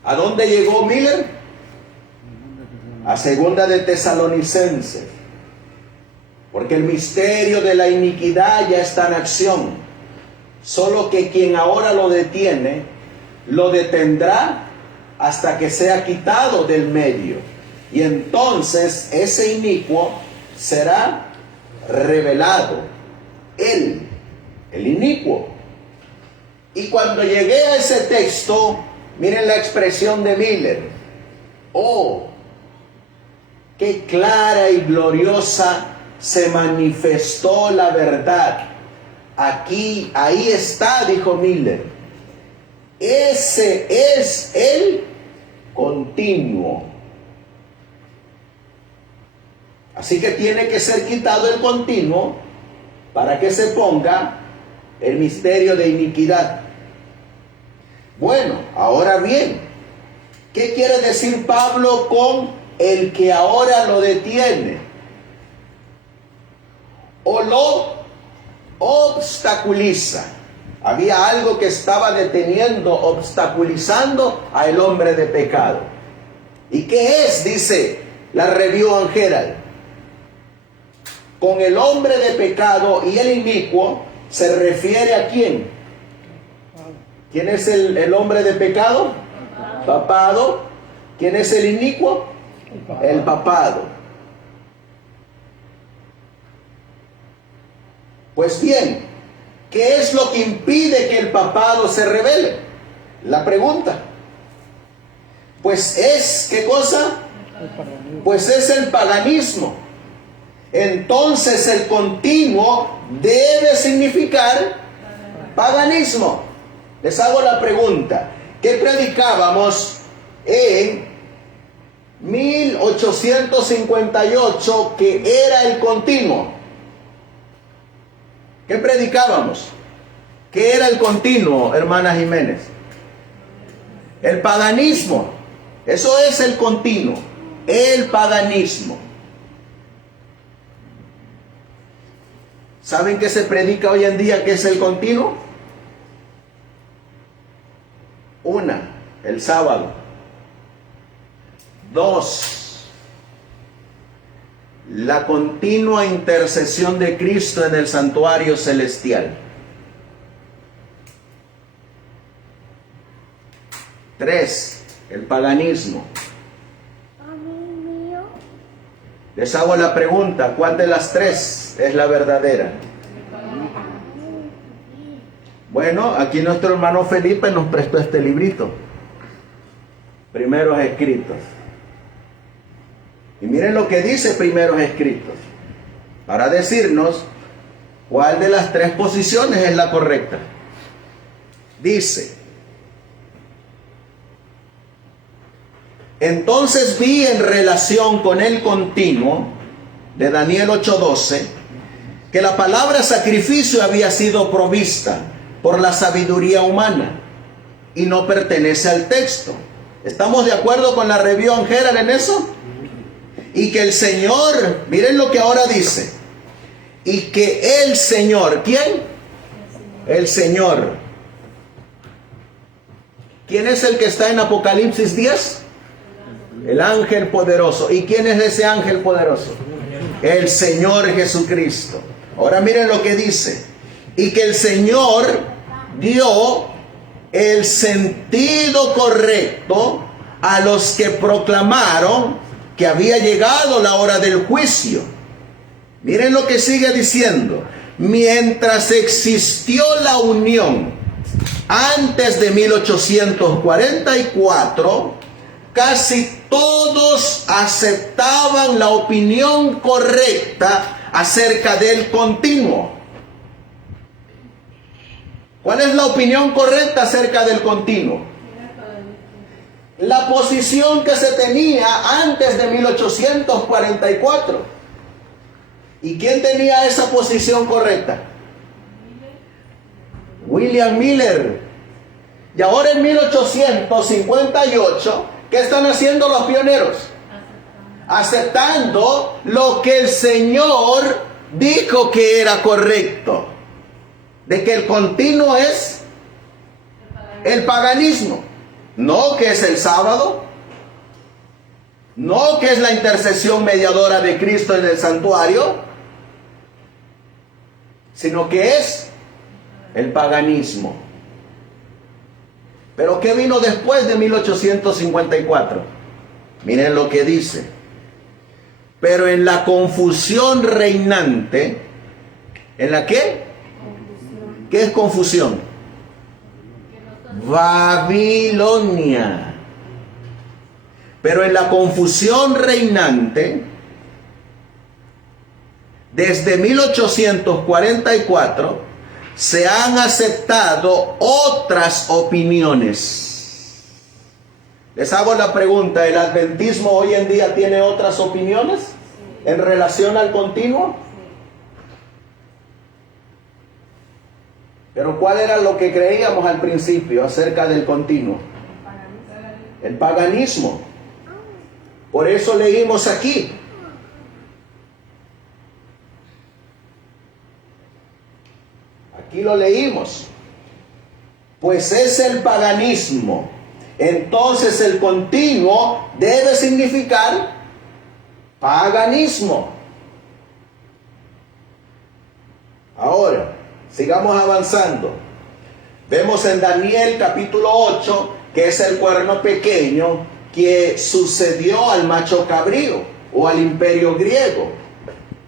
¿A dónde llegó Miller? A segunda de Tesalonicenses. Porque el misterio de la iniquidad ya está en acción. Solo que quien ahora lo detiene, lo detendrá hasta que sea quitado del medio. Y entonces ese inicuo será revelado. Él, el inicuo. Y cuando llegué a ese texto, miren la expresión de Miller. Oh, qué clara y gloriosa se manifestó la verdad. Aquí, ahí está, dijo Miller. Ese es el continuo. Así que tiene que ser quitado el continuo para que se ponga el misterio de iniquidad. Bueno, ahora bien, ¿qué quiere decir Pablo con el que ahora lo detiene? O lo obstaculiza. Había algo que estaba deteniendo, obstaculizando al hombre de pecado. ¿Y qué es? Dice la Review and Herald. Con el hombre de pecado y el inicuo se refiere a quién. ¿Quién es el hombre de pecado? Papado. ¿Quién es el inicuo? El papado. Pues bien, ¿qué es lo que impide que el papado se revele? La pregunta. Pues es, ¿qué cosa? Pues es el paganismo. Entonces el continuo debe significar paganismo. Les hago la pregunta. ¿Qué predicábamos en 1858 que era el continuo? ¿Qué predicábamos? ¿Qué era el continuo, hermana Jiménez? El paganismo. Eso es el continuo. El paganismo. ¿Saben qué se predica hoy en día que es el continuo? Una, el sábado. Dos, la continua intercesión de Cristo en el santuario celestial. Tres, el paganismo. Les hago la pregunta, ¿cuál de las tres es la verdadera? Bueno, aquí nuestro hermano Felipe nos prestó este librito. Primeros Escritos. Y miren lo que dice Primeros Escritos, para decirnos cuál de las tres posiciones es la correcta. Dice: entonces vi en relación con el continuo de Daniel 8:12 que la palabra sacrificio había sido provista por la sabiduría humana y no pertenece al texto. ¿Estamos de acuerdo con la Review and Herald en eso? Y que el Señor, miren lo que ahora dice, y que el Señor, ¿quién? El Señor. ¿Quién es el que está en Apocalipsis 10? El ángel poderoso. ¿Y quién es ese ángel poderoso? El Señor Jesucristo. Ahora miren lo que dice. Y que el Señor dio el sentido correcto a los que proclamaron que había llegado la hora del juicio. Miren lo que sigue diciendo. Mientras existió la unión antes de 1844, casi todos aceptaban la opinión correcta acerca del continuo. ¿Cuál es la opinión correcta acerca del continuo? La posición que se tenía antes de 1844. ¿Y quién tenía esa posición correcta? William Miller. Y ahora en 1858 ¿Qué están haciendo los pioneros? Aceptando lo que el Señor dijo que era correcto. De que el continuo es el paganismo. No que es el sábado. No que es la intercesión mediadora de Cristo en el santuario. Sino que es el paganismo. Pero ¿qué vino después de 1854? Miren lo que dice. Pero en la confusión reinante, ¿en la qué? ¿Qué es confusión? Babilonia. Pero en la confusión reinante, desde 1844, se han aceptado otras opiniones. Les hago la pregunta, ¿el adventismo hoy en día tiene otras opiniones en relación al continuo? Pero ¿cuál era lo que creíamos al principio acerca del continuo? El paganismo. Por eso leímos aquí. Aquí lo leímos. Pues es el paganismo. Entonces el continuo debe significar paganismo. Ahora, sigamos avanzando. Vemos en Daniel capítulo 8 que es el cuerno pequeño que sucedió al macho cabrío o al imperio griego.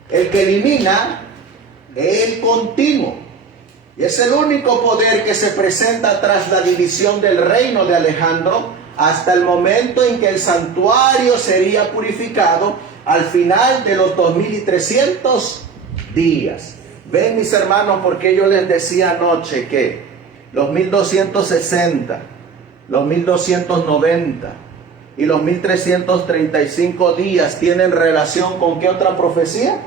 El que elimina el continuo. Y es el único poder que se presenta tras la división del reino de Alejandro hasta el momento en que el santuario sería purificado al final de los 2300 días. Ven, mis hermanos, porque yo les decía anoche que los 1260, los 1290 y los 1335 días tienen relación con ¿qué otra profecía?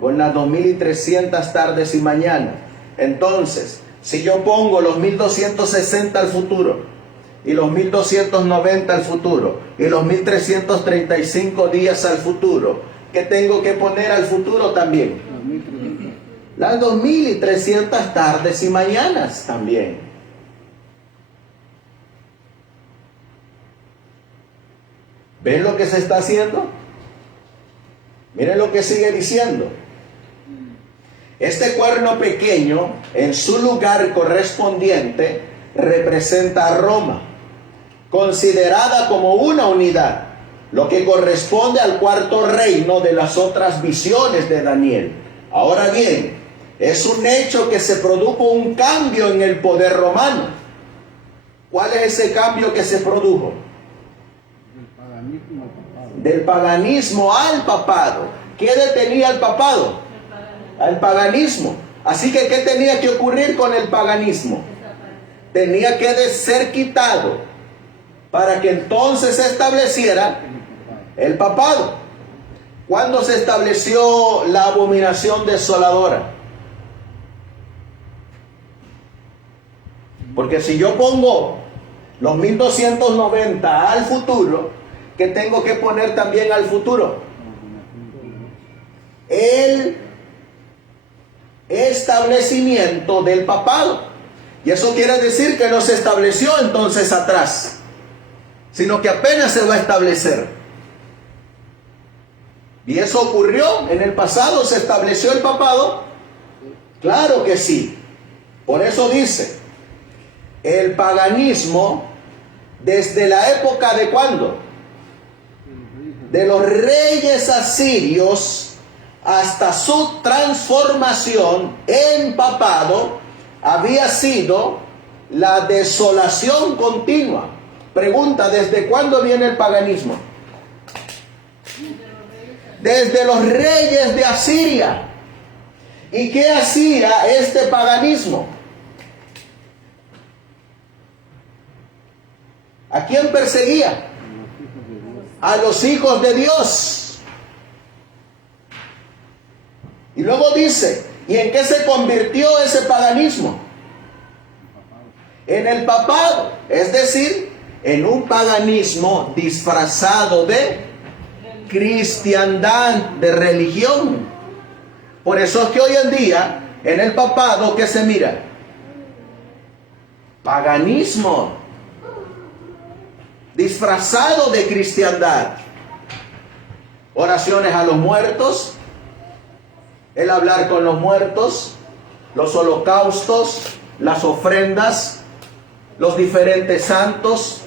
Con las 2300 tardes y mañanas. Entonces, si yo pongo los 1260 al futuro y los 1290 al futuro y los 1335 días al futuro, ¿qué tengo que poner al futuro también? Las 2300 tardes y mañanas también. ¿Ven lo que se está haciendo? Miren lo que sigue diciendo. Este cuerno pequeño, en su lugar correspondiente, representa a Roma, considerada como una unidad, lo que corresponde al cuarto reino de las otras visiones de Daniel. Ahora bien, es un hecho que se produjo un cambio en el poder romano. ¿Cuál es ese cambio que se produjo? Del paganismo al papado. ¿Qué detenía al papado? Al paganismo. Así que ¿qué tenía que ocurrir con el paganismo? Tenía que ser quitado para que entonces se estableciera el papado. ¿Cuándo se estableció la abominación desoladora? Porque si yo pongo los 1290 al futuro, ¿qué tengo que poner también al futuro? El establecimiento del papado. Y eso quiere decir que no se estableció entonces atrás, sino que apenas se va a establecer. ¿Y eso ocurrió en el pasado? ¿Se estableció el papado? Claro que sí. Por eso dice, el paganismo desde la época de ¿cuándo? De los reyes asirios hasta su transformación en papado había sido la desolación continua. Pregunta, ¿desde cuándo viene el paganismo? Desde los reyes de Asiria. ¿Y qué hacía este paganismo? ¿A quién perseguía? A los hijos de Dios. Y luego dice, ¿y en qué se convirtió ese paganismo? En el papado. Es decir, en un paganismo disfrazado de cristiandad, de religión. Por eso es que hoy en día en el papado, ¿qué se mira? Paganismo disfrazado de cristiandad. Oraciones a los muertos, el hablar con los muertos, los holocaustos, las ofrendas, los diferentes santos,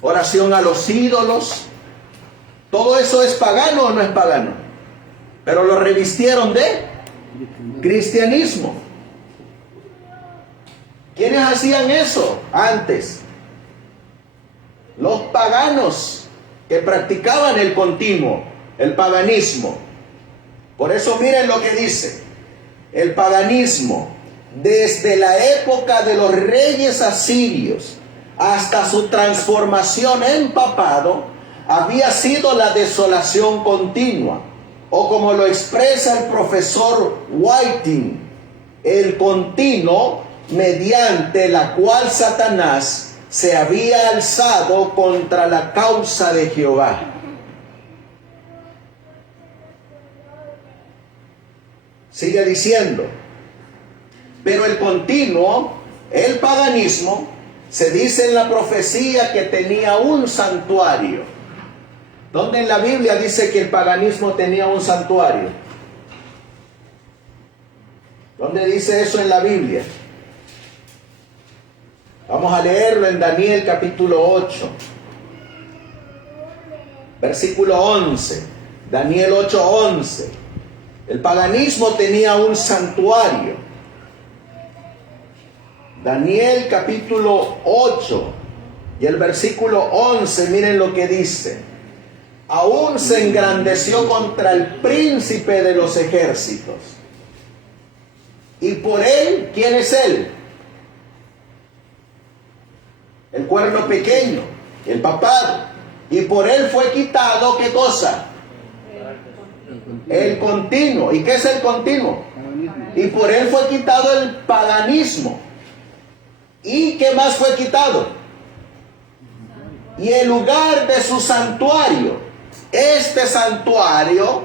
oración a los ídolos. Todo eso es pagano o no es pagano, pero lo revistieron de cristianismo. ¿Quiénes hacían eso antes? Los paganos que practicaban el continuo, el paganismo. Por eso miren lo que dice: el paganismo, desde la época de los reyes asirios hasta su transformación en papado, había sido la desolación continua, o como lo expresa el profesor Whiting, el continuo mediante la cual Satanás se había alzado contra la causa de Jehová. Sigue diciendo: pero el continuo, el paganismo, se dice en la profecía que tenía un santuario. ¿Dónde en la Biblia dice que el paganismo tenía un santuario? ¿Dónde dice eso en la Biblia? Vamos a leerlo en Daniel capítulo 8, versículo 11. Daniel 8:11. El paganismo tenía un santuario. Daniel capítulo 8 y el versículo 11, miren lo que dice: aún se engrandeció contra el príncipe de los ejércitos. Y por él, ¿quién es él? El cuerno pequeño, el papado. Y por él fue quitado, ¿qué cosa? El continuo. ¿Y qué es el continuo? Y por él fue quitado el paganismo. ¿Y qué más fue quitado? Y el lugar de su santuario. Este santuario,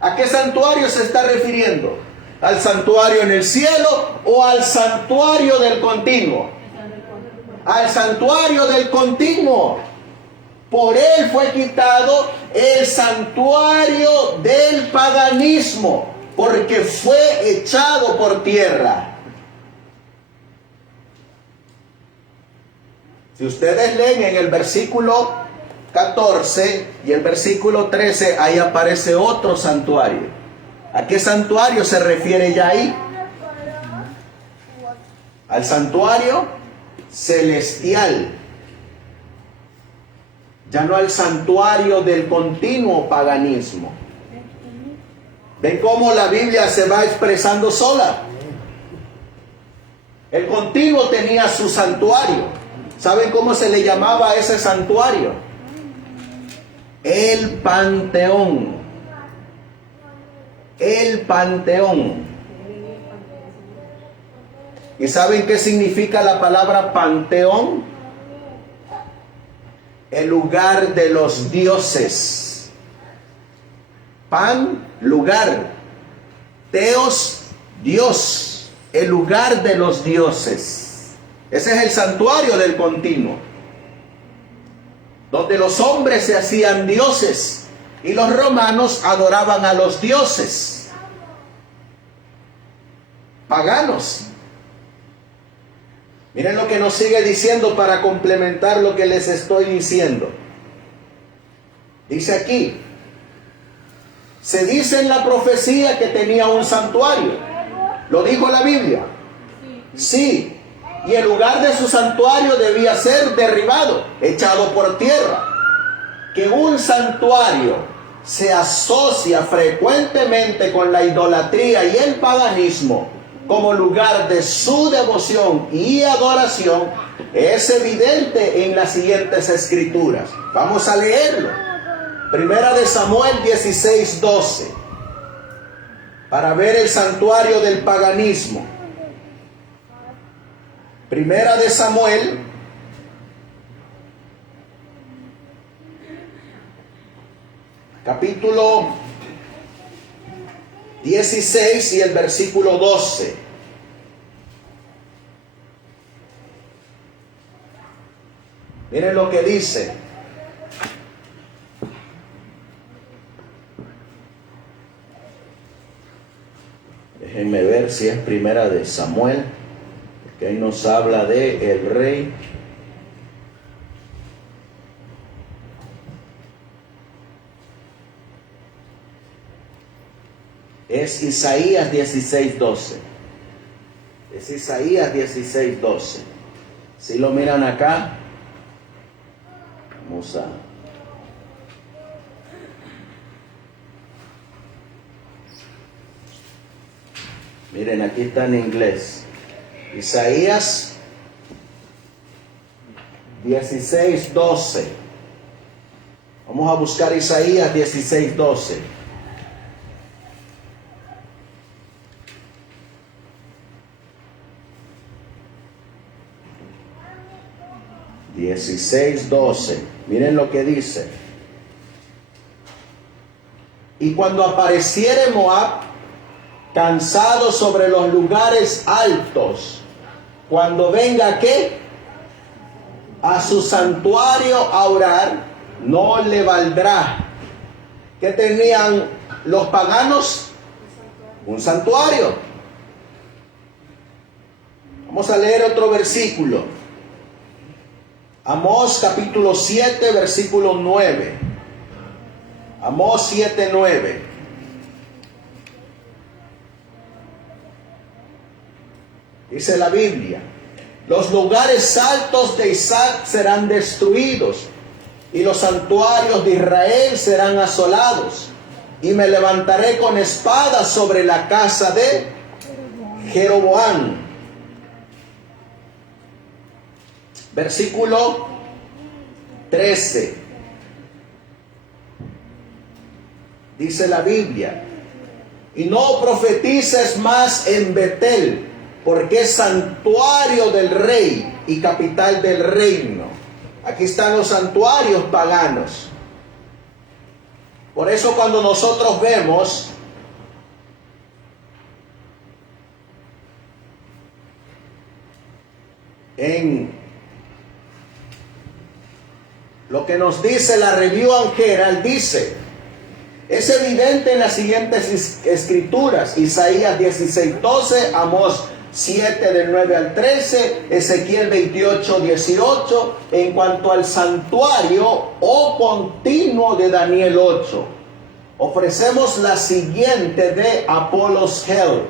¿a qué santuario se está refiriendo? ¿Al santuario en el cielo o al santuario del continuo? Al santuario del continuo. Por él fue quitado el santuario del paganismo, porque fue echado por tierra. Si ustedes leen en el versículo 14 y el versículo 13, ahí aparece otro santuario. ¿A qué santuario se refiere ya ahí? Al santuario celestial. Ya no al santuario del continuo paganismo. ¿Ven cómo la Biblia se va expresando sola? El continuo tenía su santuario. ¿Saben cómo se le llamaba a ese santuario? El Panteón. El Panteón. ¿Y saben qué significa la palabra panteón? El lugar de los dioses. Pan, lugar. Teos, Dios. El lugar de los dioses. Ese es el santuario del continuo, donde los hombres se hacían dioses y los romanos adoraban a los dioses paganos. Miren lo que nos sigue diciendo para complementar lo que les estoy diciendo. Dice aquí: se dice en la profecía que tenía un santuario. ¿Lo dijo la Biblia? Sí. Y el lugar de su santuario debía ser derribado, echado por tierra. Que un santuario se asocia frecuentemente con la idolatría y el paganismo como lugar de su devoción y adoración es evidente en las siguientes escrituras. Vamos a leerlo. Primera de Samuel 16:12, para ver el santuario del paganismo. Primera de Samuel capítulo 16 y el versículo 12. Miren lo que dice. Déjenme ver si es primera de Samuel, porque ahí nos habla de el rey. Es Isaías 16:12. Es Isaías 16:12. Si lo miran acá, vamos a... Miren, aquí está en inglés. Isaías 16:12. Vamos a buscar Isaías 16:12. Miren lo que dice. Y cuando apareciere Moab, cansado sobre los lugares altos, cuando venga ¿qué? A su santuario a orar, no le valdrá. ¿Qué tenían los paganos? Un santuario. Vamos a leer otro versículo. Amós capítulo 7, versículo 9. Amós 7:9. Dice la Biblia: los lugares altos de Isaac serán destruidos, y los santuarios de Israel serán asolados, y me levantaré con espada sobre la casa de Jeroboam. Versículo 13. Dice la Biblia: y no profetices más en Betel, porque es santuario del rey y capital del reino. Aquí están los santuarios paganos. Por eso cuando nosotros vemos en lo que nos dice la Review and Herald, dice: es evidente en las siguientes escrituras: Isaías 16:12, Amós 7 del 9 al 13, Ezequiel 28:18, en cuanto al santuario o continuo de Daniel 8. Ofrecemos la siguiente de Apollos Hell.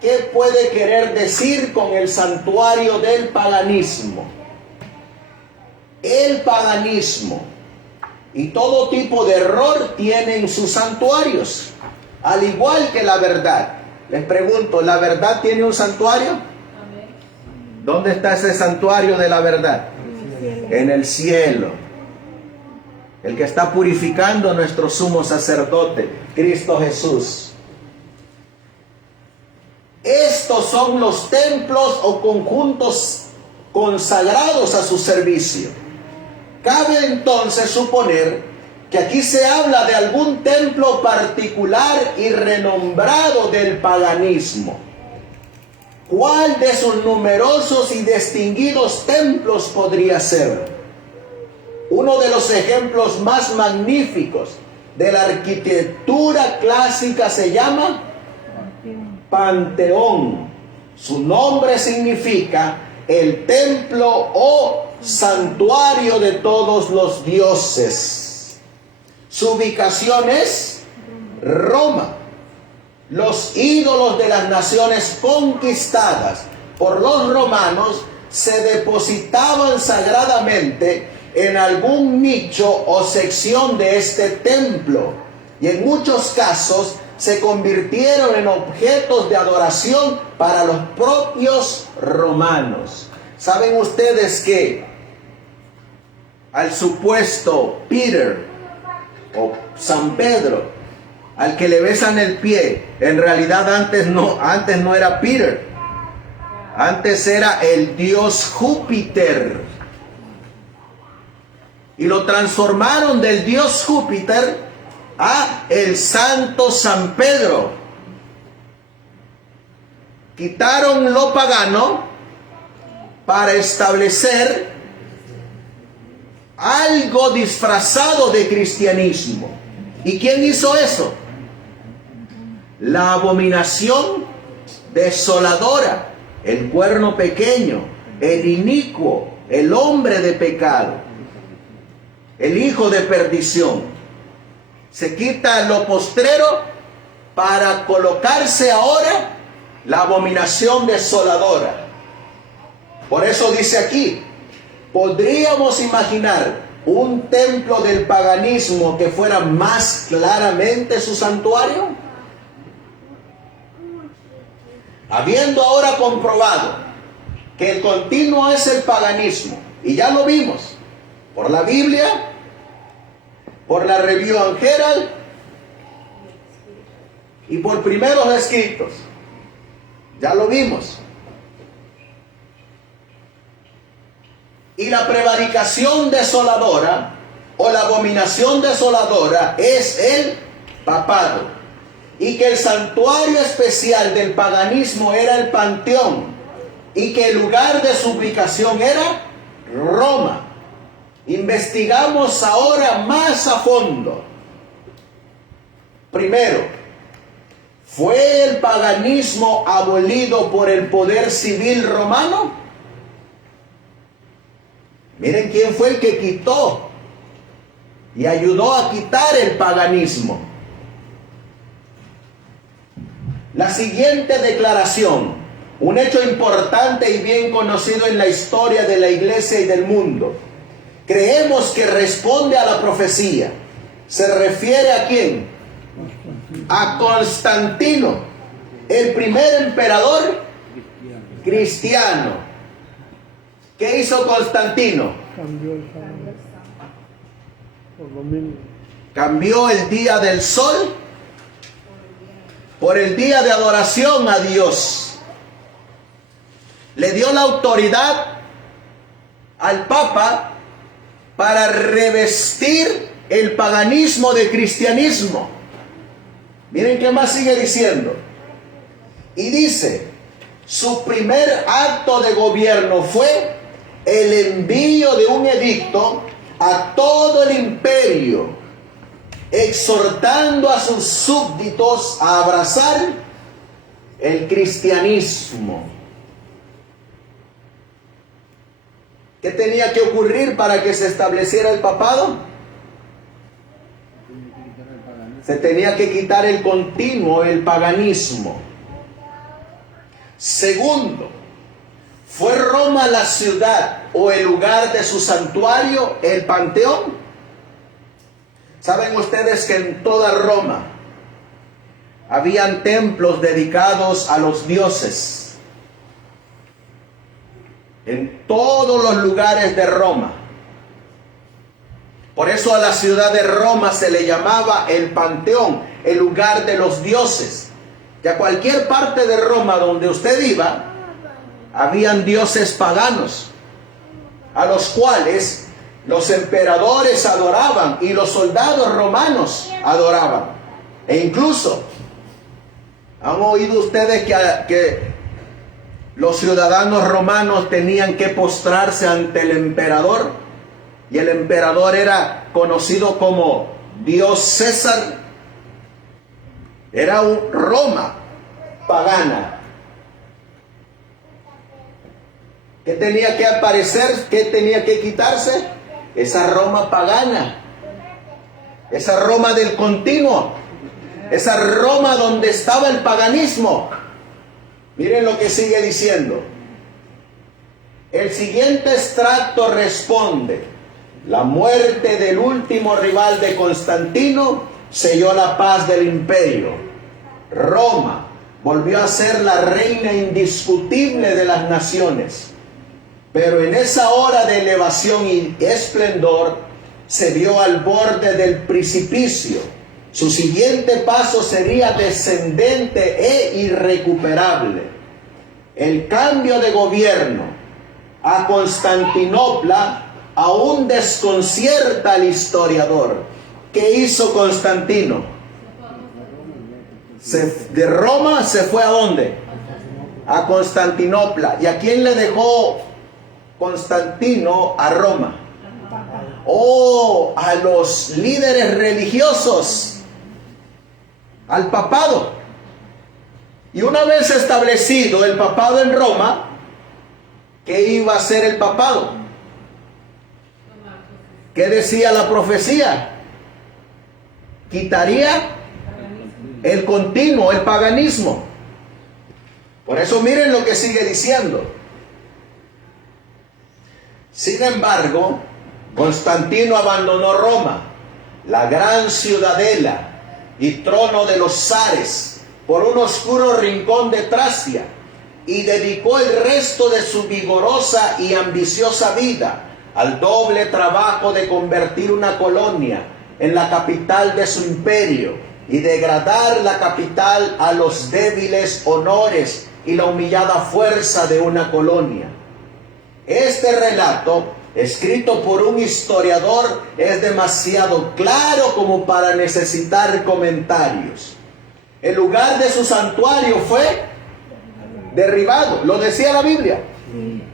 ¿Qué puede querer decir con el santuario del paganismo? El paganismo y todo tipo de error tienen sus santuarios, al igual que la verdad. Les pregunto, ¿la verdad tiene un santuario? Amén. ¿Dónde está ese santuario de la verdad? En el cielo. El que está purificando a nuestro sumo sacerdote, Cristo Jesús. Estos son los templos o conjuntos consagrados a su servicio. Cabe entonces suponer que aquí se habla de algún templo particular y renombrado del paganismo. ¿Cuál de sus numerosos y distinguidos templos podría ser? Uno de los ejemplos más magníficos de la arquitectura clásica se llama Panteón. Su nombre significa el templo o santuario de todos los dioses. Su ubicación es Roma. Los ídolos de las naciones conquistadas por los romanos se depositaban sagradamente en algún nicho o sección de este templo, y en muchos casos se convirtieron en objetos de adoración para los propios romanos. ¿Saben ustedes que al supuesto Peter o San Pedro, al que le besan el pie, en realidad antes no era Peter, antes era el dios Júpiter? y lo transformaron del dios Júpiter a el santo San Pedro. Quitaron lo pagano para establecer algo disfrazado de cristianismo. ¿Y quién hizo eso? La abominación desoladora, el cuerno pequeño, el inicuo, el hombre de pecado, el hijo de perdición. Se quita lo postrero para colocarse ahora la abominación desoladora. Por eso dice aquí, ¿podríamos imaginar un templo del paganismo que fuera más claramente su santuario? Habiendo ahora comprobado que el continuo es el paganismo, y ya lo vimos por la Biblia, por la Review and Herald y por primeros escritos, ya lo vimos. Y la prevaricación desoladora o la abominación desoladora es el papado. Y que el santuario especial del paganismo era el Panteón. Y que el lugar de su ubicación era Roma. Investigamos ahora más a fondo. Primero, ¿fue el paganismo abolido por el poder civil romano? Miren quién fue el que quitó y ayudó a quitar el paganismo. La siguiente declaración, un hecho importante y bien conocido en la historia de la iglesia y del mundo. Creemos que responde a la profecía. ¿Se refiere a quién? A Constantino, el primer emperador cristiano. ¿Qué hizo Constantino? Cambió el sábado por domingo. Cambió el día del sol por el día de adoración a Dios. Le dio la autoridad al Papa para revestir el paganismo de cristianismo. Miren qué más sigue diciendo. Y dice, su primer acto de gobierno fue el envío de un edicto a todo el imperio, exhortando a sus súbditos a abrazar el cristianismo. ¿Qué tenía que ocurrir para que se estableciera el papado? Se tenía que quitar el continuo, el paganismo. Segundo, ¿fue Roma la ciudad o el lugar de su santuario, el Panteón? ¿Saben ustedes que en toda Roma habían templos dedicados a los dioses? En todos los lugares de Roma. Por eso a la ciudad de Roma se le llamaba el Panteón, el lugar de los dioses. Y a cualquier parte de Roma donde usted iba, habían dioses paganos, a los cuales los emperadores adoraban y los soldados romanos adoraban. E incluso, ¿han oído ustedes que los ciudadanos romanos tenían que postrarse ante el emperador? Y el emperador era conocido como Dios César. Era Roma pagana. ¿Qué tenía que aparecer? ¿Qué tenía que quitarse? Esa Roma pagana. Esa Roma del continuo. Esa Roma donde estaba el paganismo. Miren lo que sigue diciendo. El siguiente extracto responde: la muerte del último rival de Constantino selló la paz del imperio. Roma volvió a ser la reina indiscutible de las naciones. Pero en esa hora de elevación y esplendor se vio al borde del precipicio. Su siguiente paso sería descendente e irrecuperable. El cambio de gobierno a Constantinopla aún desconcierta al historiador. ¿Qué hizo Constantino? De Roma se fue ¿a dónde? A Constantinopla. ¿Y a quién le dejó Constantino a Roma? A los líderes religiosos, al papado. Y una vez establecido el papado en Roma, ¿qué iba a hacer el papado? ¿Qué decía la profecía? Quitaría el continuo, el paganismo. Por eso miren lo que sigue diciendo. Sin embargo, Constantino abandonó Roma, la gran ciudadela y trono de los zares, por un oscuro rincón de Tracia, y dedicó el resto de su vigorosa y ambiciosa vida al doble trabajo de convertir una colonia en la capital de su imperio y degradar la capital a los débiles honores y la humillada fuerza de una colonia. Este relato, escrito por un historiador, es demasiado claro como para necesitar comentarios. El lugar de su santuario fue derribado. ¿Lo decía la Biblia?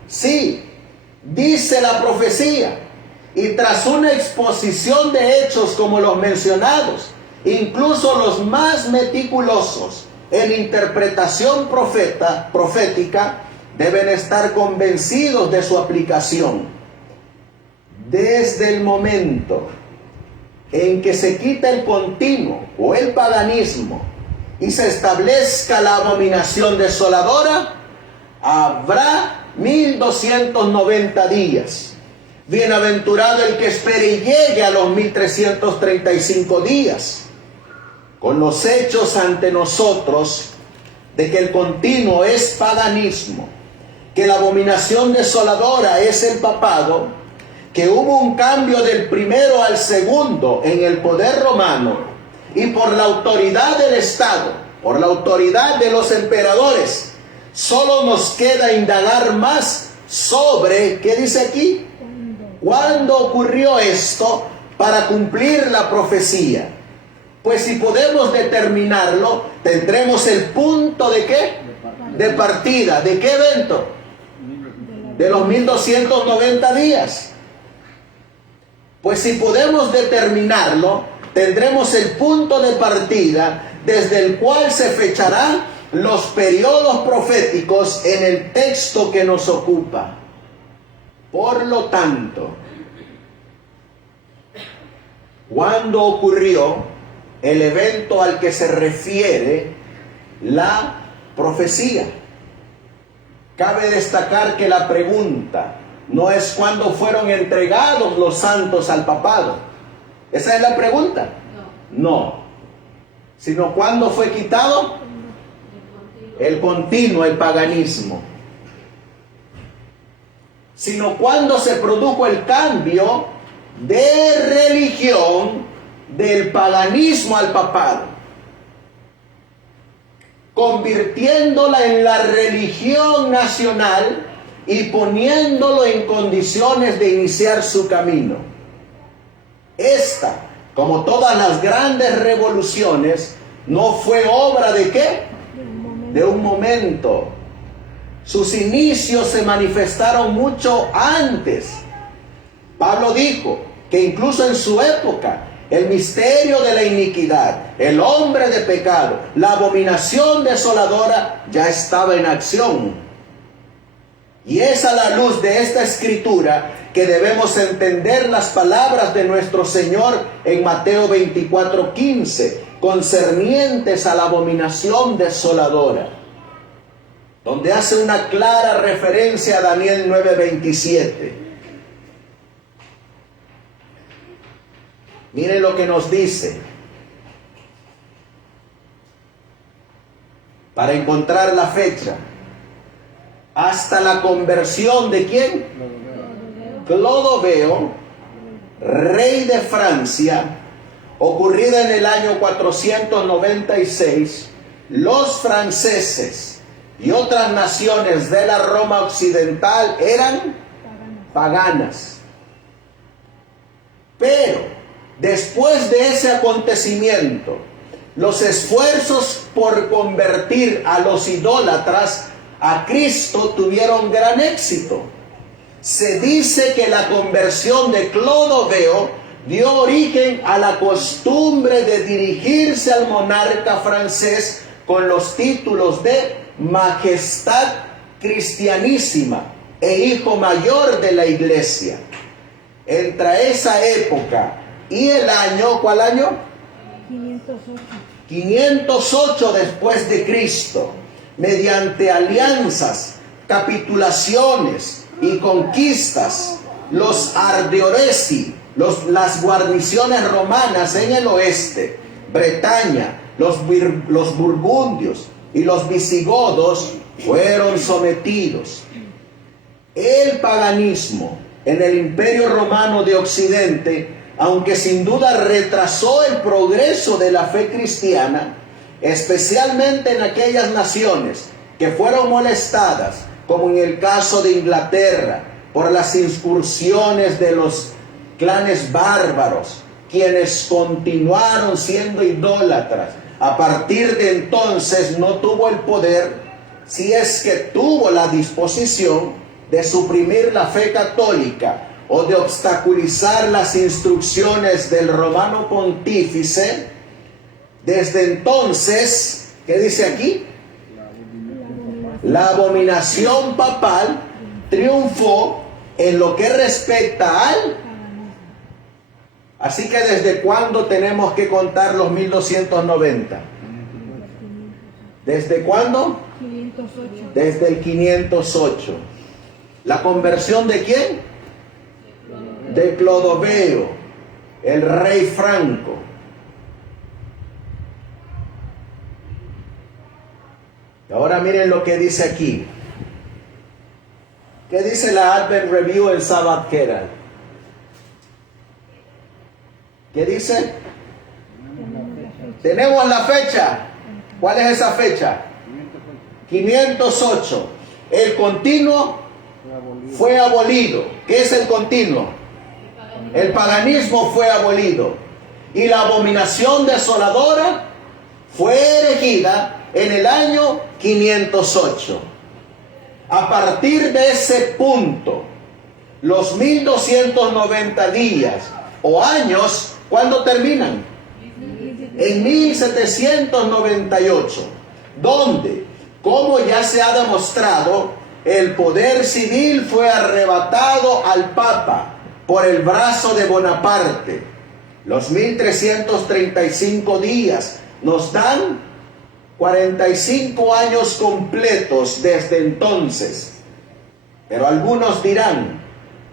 Sí, dice la profecía. Y tras una exposición de hechos como los mencionados, incluso los más meticulosos en interpretación profética, deben estar convencidos de su aplicación. Desde el momento en que se quita el continuo o el paganismo y se establezca la abominación desoladora, habrá 1290 días. Bienaventurado el que espere y llegue a los 1335 días. Con los hechos ante nosotros de que el continuo es paganismo, que la abominación desoladora es el papado, que hubo un cambio del primero al segundo en el poder romano, y por la autoridad del Estado, por la autoridad de los emperadores, solo nos queda indagar más sobre, ¿qué dice aquí? ¿Cuándo ocurrió esto para cumplir la profecía? Pues si podemos determinarlo, tendremos el punto de ¿qué? De partida. ¿De qué evento? De los 1290 días. Pues si podemos determinarlo, tendremos el punto de partida desde el cual se fecharán los periodos proféticos en el texto que nos ocupa. Por lo tanto, ¿cuándo ocurrió el evento al que se refiere la profecía? Cabe destacar que la pregunta no es cuándo fueron entregados los santos al papado. ¿Esa es la pregunta? No. Sino cuándo fue quitado el continuo, el paganismo. Sino cuándo se produjo el cambio de religión del paganismo al papado, convirtiéndola en la religión nacional y poniéndolo en condiciones de iniciar su camino. Esta, como todas las grandes revoluciones, no fue obra de ¿qué? De un momento. Sus inicios se manifestaron mucho antes. Pablo dijo que incluso en su época, el misterio de la iniquidad, el hombre de pecado, la abominación desoladora ya estaba en acción. Y es a la luz de esta escritura que debemos entender las palabras de nuestro Señor en Mateo 24:15, concernientes a la abominación desoladora, donde hace una clara referencia a Daniel 9:27. Mire lo que nos dice. Para encontrar la fecha. Hasta la conversión de ¿quién? Clodoveo, rey de Francia, ocurrida en el año 496, los franceses y otras naciones de la Roma occidental eran paganas. Pero después de ese acontecimiento, los esfuerzos por convertir a los idólatras a Cristo tuvieron gran éxito. Se dice que la conversión de Clodoveo dio origen a la costumbre de dirigirse al monarca francés con los títulos de Majestad Cristianísima e Hijo Mayor de la Iglesia. Entre esa época y el año, ¿cuál año? 508. 508 después de Cristo, mediante alianzas, capitulaciones y conquistas, los Ardeoresi, las guarniciones romanas en el oeste, Bretaña, los burgundios y los visigodos fueron sometidos. El paganismo en el Imperio Romano de Occidente, aunque sin duda retrasó el progreso de la fe cristiana, especialmente en aquellas naciones que fueron molestadas, como en el caso de Inglaterra, por las incursiones de los clanes bárbaros, quienes continuaron siendo idólatras. A partir de entonces no tuvo el poder, si es que tuvo la disposición, de suprimir la fe católica o de obstaculizar las instrucciones del romano pontífice. Desde entonces, ¿qué dice aquí? La abominación papal triunfó en lo que respecta al... Así que ¿desde cuándo tenemos que contar los 1290? ¿Desde cuándo? 508. Desde el 508. ¿La conversión de quién? De Clodoveo, el rey franco. Y ahora miren lo que dice aquí. ¿Qué dice la Advent Review en Sabbath Herald? ¿Qué dice? Tenemos la fecha. ¿Cuál es esa fecha? 508. El continuo fue abolido. ¿Qué es el continuo? El paganismo fue abolido. Y la abominación desoladora fue erigida en el año 508. A partir de ese punto, los 1290 días o años, ¿cuándo terminan? En 1798, donde, como ya se ha demostrado, el poder civil fue arrebatado al Papa por el brazo de Bonaparte. Los 1335 días nos dan 45 años completos desde entonces. Pero algunos dirán,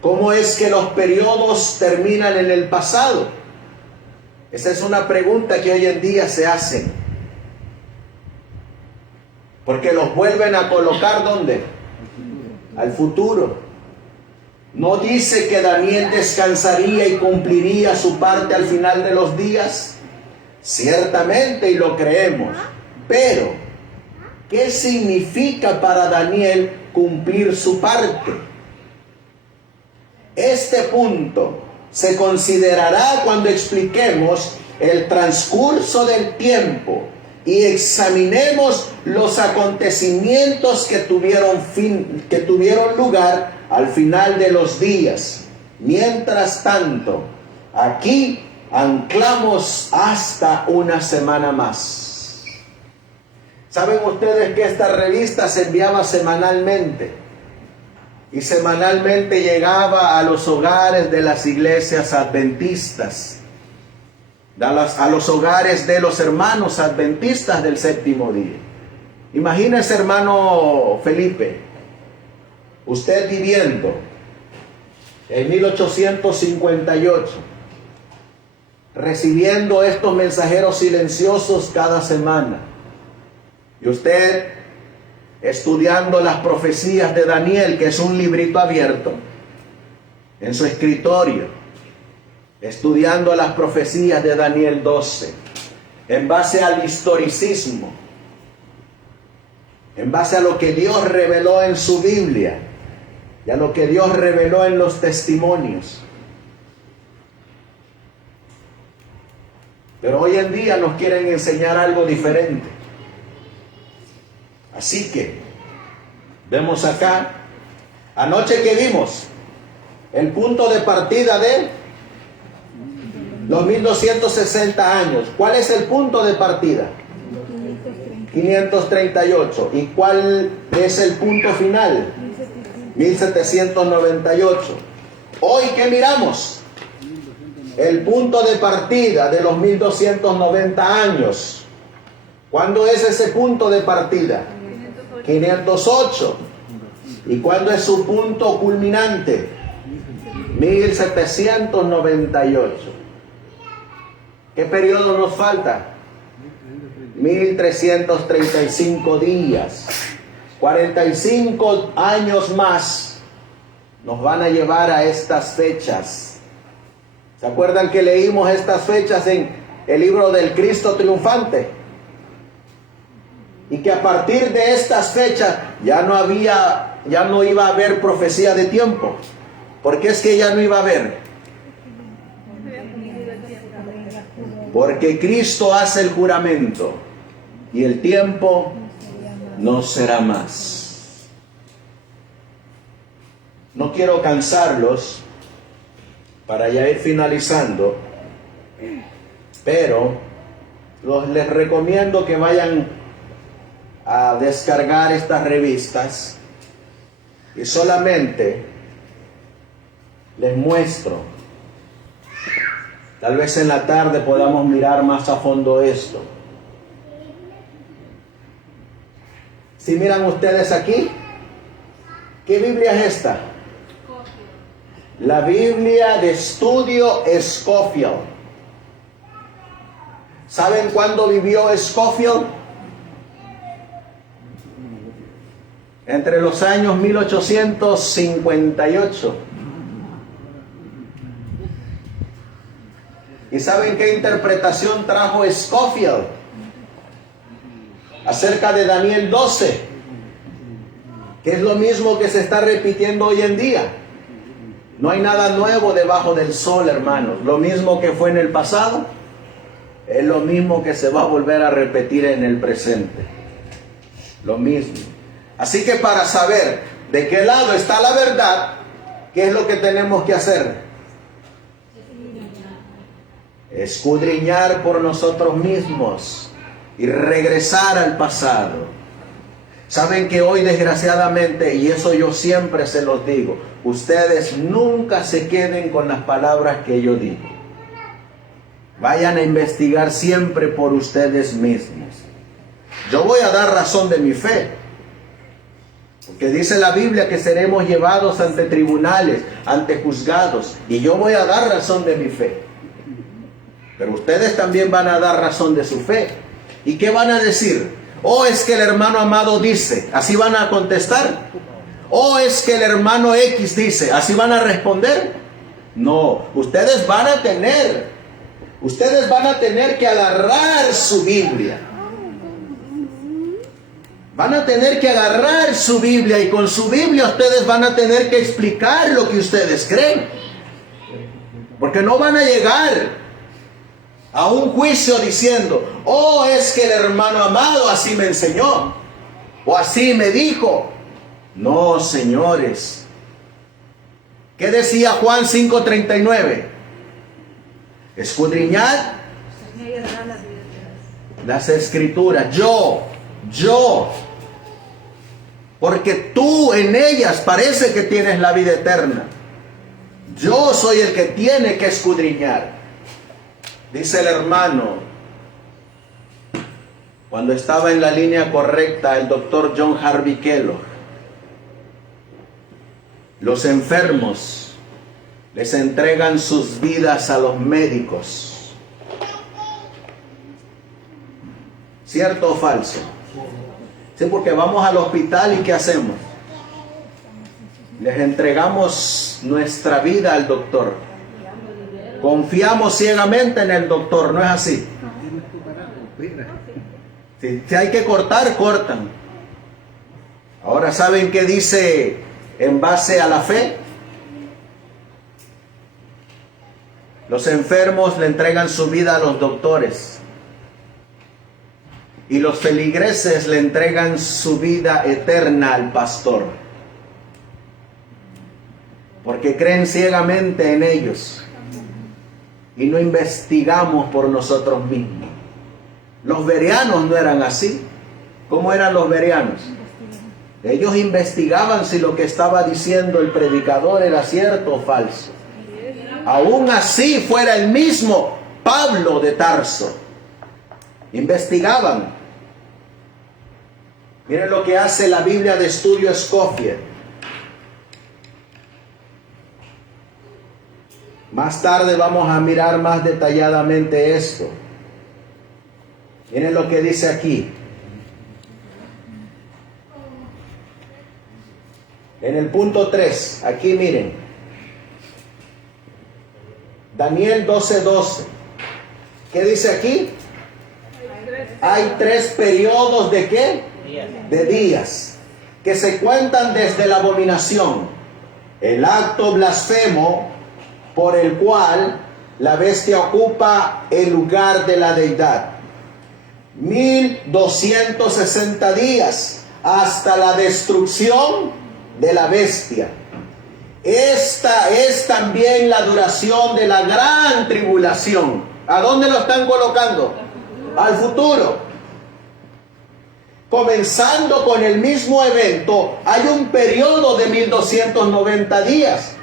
¿cómo es que los periodos terminan en el pasado? Esa es una pregunta que hoy en día se hacen. Porque los vuelven a colocar ¿dónde? Al futuro. ¿No dice que Daniel descansaría y cumpliría su parte al final de los días? Ciertamente, y lo creemos. Pero, ¿qué significa para Daniel cumplir su parte? Este punto se considerará cuando expliquemos el transcurso del tiempo y examinemos los acontecimientos que tuvieron lugar al final de los días. Mientras tanto, aquí anclamos hasta una semana más. ¿Saben ustedes que esta revista se enviaba semanalmente? Y semanalmente llegaba a los hogares de las iglesias adventistas, a los hogares de los hermanos adventistas del séptimo día. Imagínese, hermano Felipe, usted viviendo en 1858, recibiendo estos mensajeros silenciosos cada semana, y usted estudiando las profecías de Daniel, que es un librito abierto, en su escritorio, estudiando las profecías de Daniel 12, en base al historicismo, en base a lo que Dios reveló en su Biblia y a lo que Dios reveló en los testimonios. Pero hoy en día nos quieren enseñar algo diferente. Así que vemos acá, anoche que vimos el punto de partida de los 1260 años. ¿Cuál es el punto de partida? 538. ¿Y cuál es el punto final? 1798. Hoy, ¿qué miramos? El punto de partida de los 1290 años. ¿Cuándo es ese punto de partida? 508. ¿Y cuándo es su punto culminante? 1798. ¿Qué periodo nos falta? 1335 días. 45 años más nos van a llevar a estas fechas. ¿Se acuerdan que leímos estas fechas en el libro del Cristo triunfante? Y que a partir de estas fechas ya no iba a haber profecía de tiempo. ¿Por qué es que ya no iba a haber? Porque Cristo hace el juramento y el tiempo no será más. No quiero cansarlos para ya ir finalizando, pero les recomiendo que vayan a descargar estas revistas y solamente les muestro. Tal vez en la tarde podamos mirar más a fondo esto. Si miran ustedes aquí, ¿qué Biblia es esta? La Biblia de estudio Scofield. ¿Saben cuándo vivió Scofield? Entre los años 1858. ¿Y saben qué interpretación trajo Scofield acerca de Daniel 12? Que es lo mismo que se está repitiendo hoy en día. No hay nada nuevo debajo del sol, hermanos. Lo mismo que fue en el pasado, es lo mismo que se va a volver a repetir en el presente. Lo mismo. Así que para saber de qué lado está la verdad, ¿qué es lo que tenemos que hacer? Escudriñar por nosotros mismos y regresar al pasado. Saben que hoy, desgraciadamente, y eso yo siempre se los digo, ustedes nunca se queden con las palabras que yo digo. Vayan a investigar siempre por ustedes mismos. Yo voy a dar razón de mi fe, porque dice la Biblia que seremos llevados ante tribunales, ante juzgados, y yo voy a dar razón de mi fe. Pero ustedes también van a dar razón de su fe. ¿Y qué van a decir? ¿O es que el hermano Amado dice? ¿Así van a contestar? ¿O es que el hermano X dice? ¿Así van a responder? No, ustedes van a tener que agarrar su Biblia. Van a tener que agarrar su Biblia, y con su Biblia ustedes van a tener que explicar lo que ustedes creen. Porque no van a llegar a un juicio diciendo, oh, es que el hermano Amado así me enseñó, o así me dijo. No, señores. ¿Qué decía Juan 5:39? Escudriñad las escrituras. Yo, porque tú en ellas parece que tienes la vida eterna. Yo soy el que tiene que escudriñar. Dice el hermano, cuando estaba en la línea correcta, el doctor John Harvey Kellogg, los enfermos les entregan sus vidas a los médicos. ¿Cierto o falso? Sí, porque vamos al hospital y ¿qué hacemos? Les entregamos nuestra vida al doctor. Confiamos ciegamente en el doctor, ¿no es así? Si hay que cortar, cortan. Ahora, ¿saben qué dice en base a la fe? Los enfermos le entregan su vida a los doctores. Y los feligreses le entregan su vida eterna al pastor. Porque creen ciegamente en ellos. Y no investigamos por nosotros mismos. Los bereanos no eran así. ¿Cómo eran los bereanos? Ellos investigaban si lo que estaba diciendo el predicador era cierto o falso. Aún así fuera el mismo Pablo de Tarso. Investigaban. Miren lo que hace la Biblia de Estudio Scofield. Más tarde vamos a mirar más detalladamente esto. Miren lo que dice aquí. En el punto 3, aquí miren. Daniel 12:12. ¿Qué dice aquí? Hay 3 periodos de ¿qué? De días, que se cuentan desde la abominación, el acto blasfemo por el cual la bestia ocupa el lugar de la deidad. 1260 días hasta la destrucción de la bestia. Esta es también la duración de la gran tribulación. ¿A dónde lo están colocando? Al futuro. Comenzando con el mismo evento, hay un periodo de 1290 días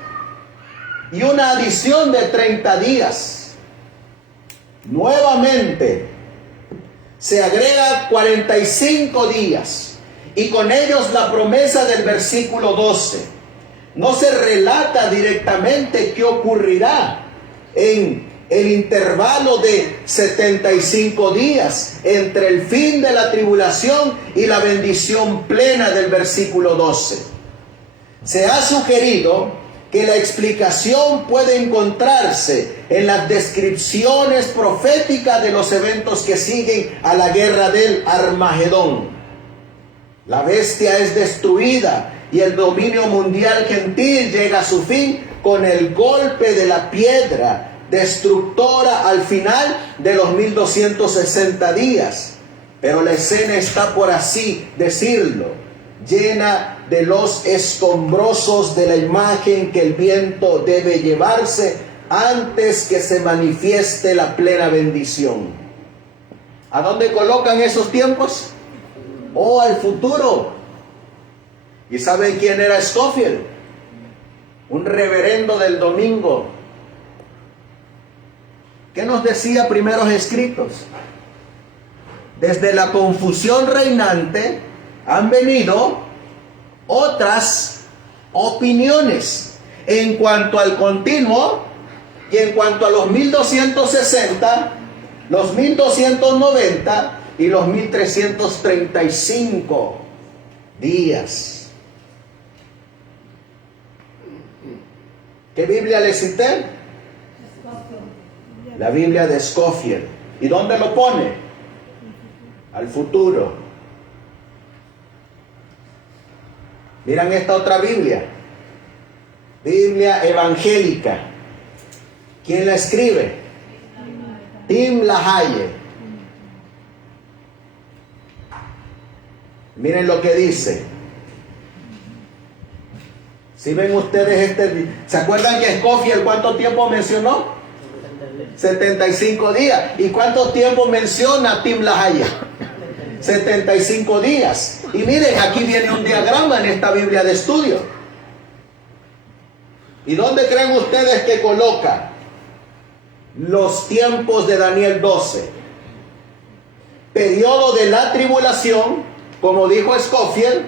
y una adición de 30 días. Nuevamente se agrega 45 días y con ellos la promesa del versículo 12. No se relata directamente qué ocurrirá en el intervalo de 75 días entre el fin de la tribulación y la bendición plena del versículo 12. Se ha sugerido que la explicación puede encontrarse en las descripciones proféticas de los eventos que siguen a la guerra del Armagedón. La bestia es destruida y el dominio mundial gentil llega a su fin con el golpe de la piedra destructora al final de los 1260 días. Pero la escena está, por así decirlo, llena de los escombrosos de la imagen que el viento debe llevarse antes que se manifieste la plena bendición. ¿A dónde colocan esos tiempos? Oh, al futuro. ¿Y saben quién era Scofield? Un reverendo del domingo. ¿Qué nos decía Primeros Escritos? Desde la confusión reinante han venido otras opiniones en cuanto al continuo y en cuanto a los 1260, los 1290 y los 1335 días. ¿Qué Biblia le cité? La Biblia de Scofield. ¿Y dónde lo pone? Al futuro. Miran esta otra Biblia. Biblia evangélica. ¿Quién la escribe? Tim LaHaye. Miren lo que dice. Si ven ustedes ¿se acuerdan que Scofield cuánto tiempo mencionó? 75 días. ¿Y cuánto tiempo menciona Tim LaHaye? 75 días. Y miren, aquí viene un diagrama en esta Biblia de estudio. ¿Y dónde creen ustedes que coloca los tiempos de Daniel 12? Periodo de la tribulación, como dijo Scofield.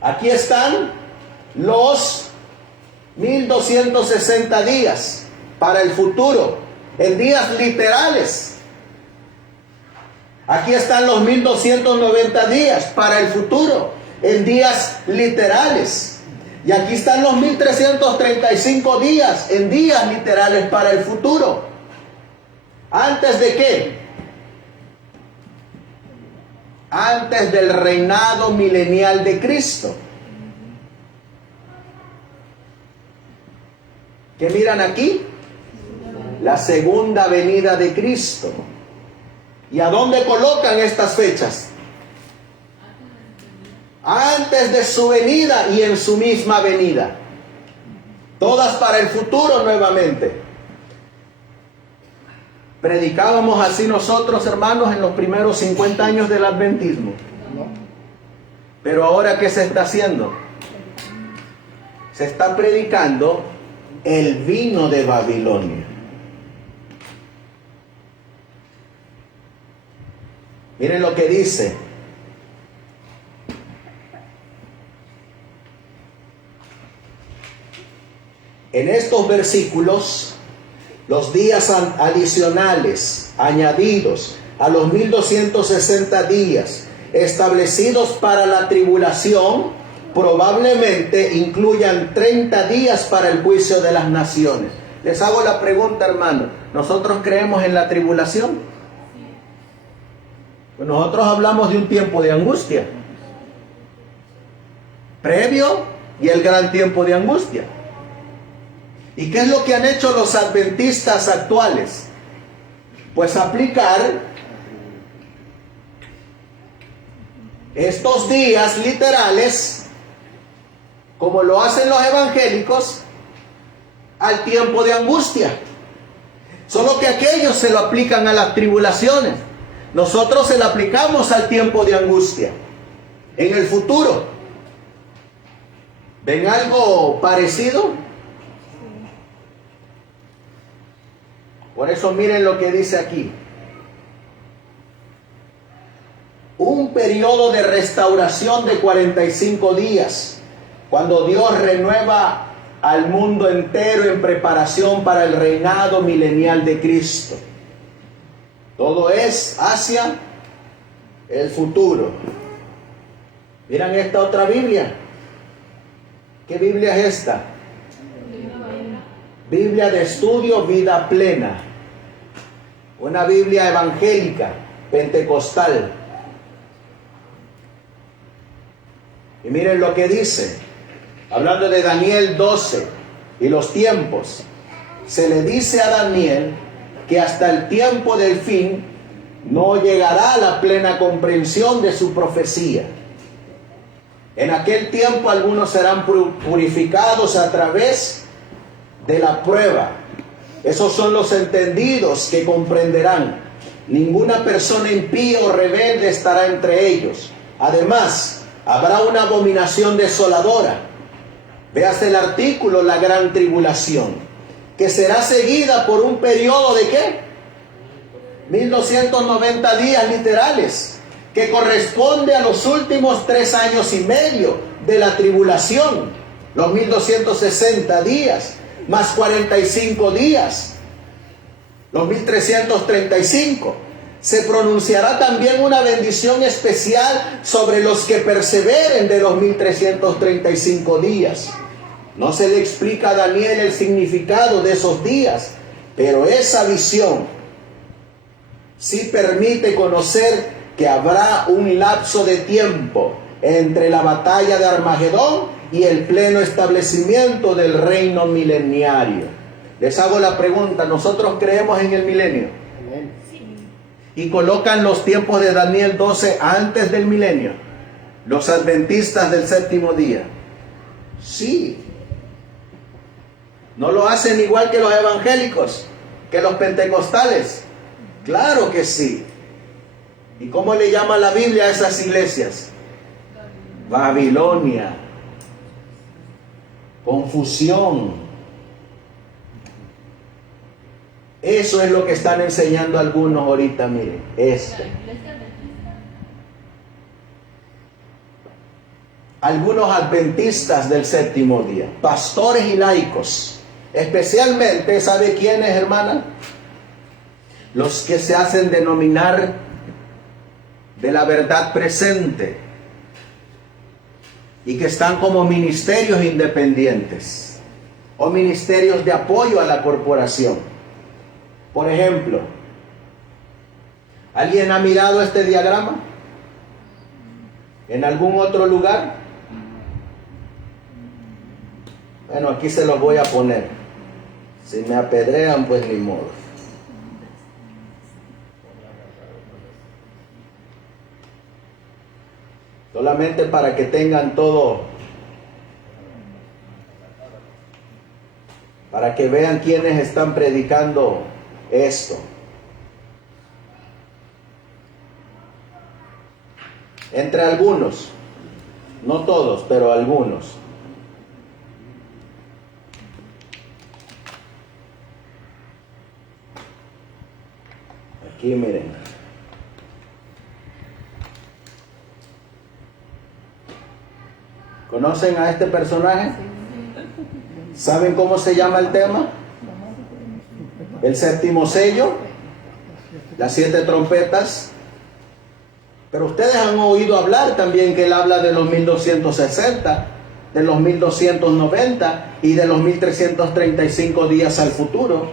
Aquí están los 1260 días para el futuro, en días literales. Aquí están los 1290 días para el futuro, en días literales. Y aquí están los 1335 días, en días literales para el futuro. ¿Antes de qué? Antes del reinado milenial de Cristo. ¿Qué miran aquí? La segunda venida de Cristo. ¿Y a dónde colocan estas fechas? Antes de su venida y en su misma venida. Todas para el futuro nuevamente. Predicábamos así nosotros, hermanos, en los primeros 50 años del adventismo. Pero ahora, ¿qué se está haciendo? Se está predicando el vino de Babilonia. Miren lo que dice. En estos versículos, los días adicionales añadidos a los 1260 días establecidos para la tribulación probablemente incluyan 30 días para el juicio de las naciones. Les hago la pregunta, hermano, ¿nosotros creemos en la tribulación? Pues nosotros hablamos de un tiempo de angustia previo y el gran tiempo de angustia. ¿Y qué es lo que han hecho los adventistas actuales? Pues aplicar estos días literales, como lo hacen los evangélicos, al tiempo de angustia. Solo que aquellos se lo aplican a las tribulaciones. Nosotros se lo aplicamos al tiempo de angustia, en el futuro. ¿Ven algo parecido? Por eso miren lo que dice aquí. Un periodo de restauración de 45 días, cuando Dios renueva al mundo entero en preparación para el reinado milenial de Cristo. Todo es hacia el futuro. Miren esta otra Biblia. ¿Qué Biblia es esta? Biblia de Estudio Vida Plena. Una Biblia evangélica, pentecostal. Y miren lo que dice, hablando de Daniel 12 y los tiempos. Se le dice a Daniel que hasta el tiempo del fin no llegará a la plena comprensión de su profecía. En aquel tiempo algunos serán purificados a través de la prueba. Esos son los entendidos que comprenderán. Ninguna persona impía o rebelde estará entre ellos. Además, habrá una abominación desoladora. Veas el artículo, la gran tribulación, que será seguida por un periodo de ¿qué? 1290 días literales, que corresponde a los últimos 3 años y medio de la tribulación, los 1260 días, más 45 días, los 1335. Se pronunciará también una bendición especial sobre los que perseveren de los 1335 días. No se le explica a Daniel el significado de esos días, pero esa visión sí permite conocer que habrá un lapso de tiempo entre la batalla de Armagedón y el pleno establecimiento del reino mileniario. Les hago la pregunta, ¿nosotros creemos en el milenio? Amén. Y colocan los tiempos de Daniel 12 antes del milenio. Los adventistas del séptimo día. Sí. ¿No lo hacen igual que los evangélicos? ¿Que los pentecostales? Claro que sí. ¿Y cómo le llama la Biblia a esas iglesias? Babilonia. Confusión. Eso es lo que están enseñando algunos ahorita, miren, esto. Algunos adventistas del séptimo día, pastores y laicos, especialmente, ¿sabe quiénes, hermana? Los que se hacen denominar de la verdad presente y que están como ministerios independientes o ministerios de apoyo a la corporación. Por ejemplo, ¿alguien ha mirado este diagrama en algún otro lugar? Bueno, aquí se los voy a poner. Si me apedrean, pues ni modo. Solamente para que tengan todo, para que vean quiénes están predicando esto. Entre algunos, no todos, pero algunos. Aquí miren. ¿Conocen a este personaje? ¿Saben cómo se llama el tema? El séptimo sello, las 7 trompetas. Pero ustedes han oído hablar también que él habla de los 1260, de los 1290 y de los 1335 días al futuro.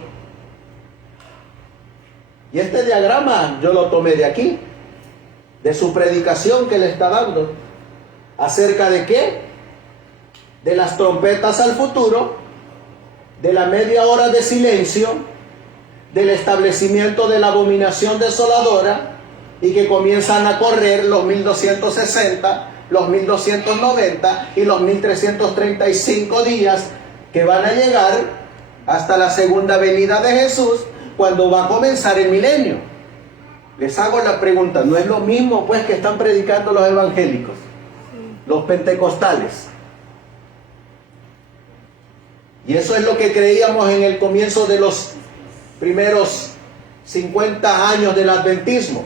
Y este diagrama yo lo tomé de aquí, de su predicación que le está dando. ¿Acerca de qué? De las trompetas al futuro, de la media hora de silencio, del establecimiento de la abominación desoladora, y que comienzan a correr los 1260, los 1290 y los 1335 días que van a llegar hasta la segunda venida de Jesús, cuando va a comenzar el milenio. Les hago la pregunta, ¿no es lo mismo pues que están predicando los evangélicos, los pentecostales? Y eso es lo que creíamos en el comienzo de los primeros 50 años del adventismo.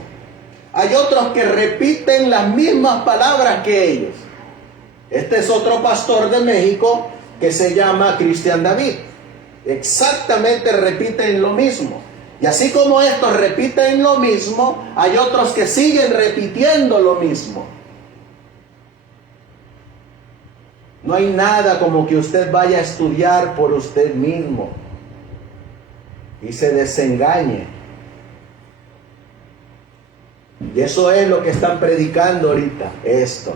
Hay otros que repiten las mismas palabras que ellos. Este es otro pastor de México que se llama Cristian David. Exactamente repiten lo mismo. Y así como estos repiten lo mismo, hay otros que siguen repitiendo lo mismo. No hay nada como que usted vaya a estudiar por usted mismo y se desengañe. Y eso es lo que están predicando ahorita, esto.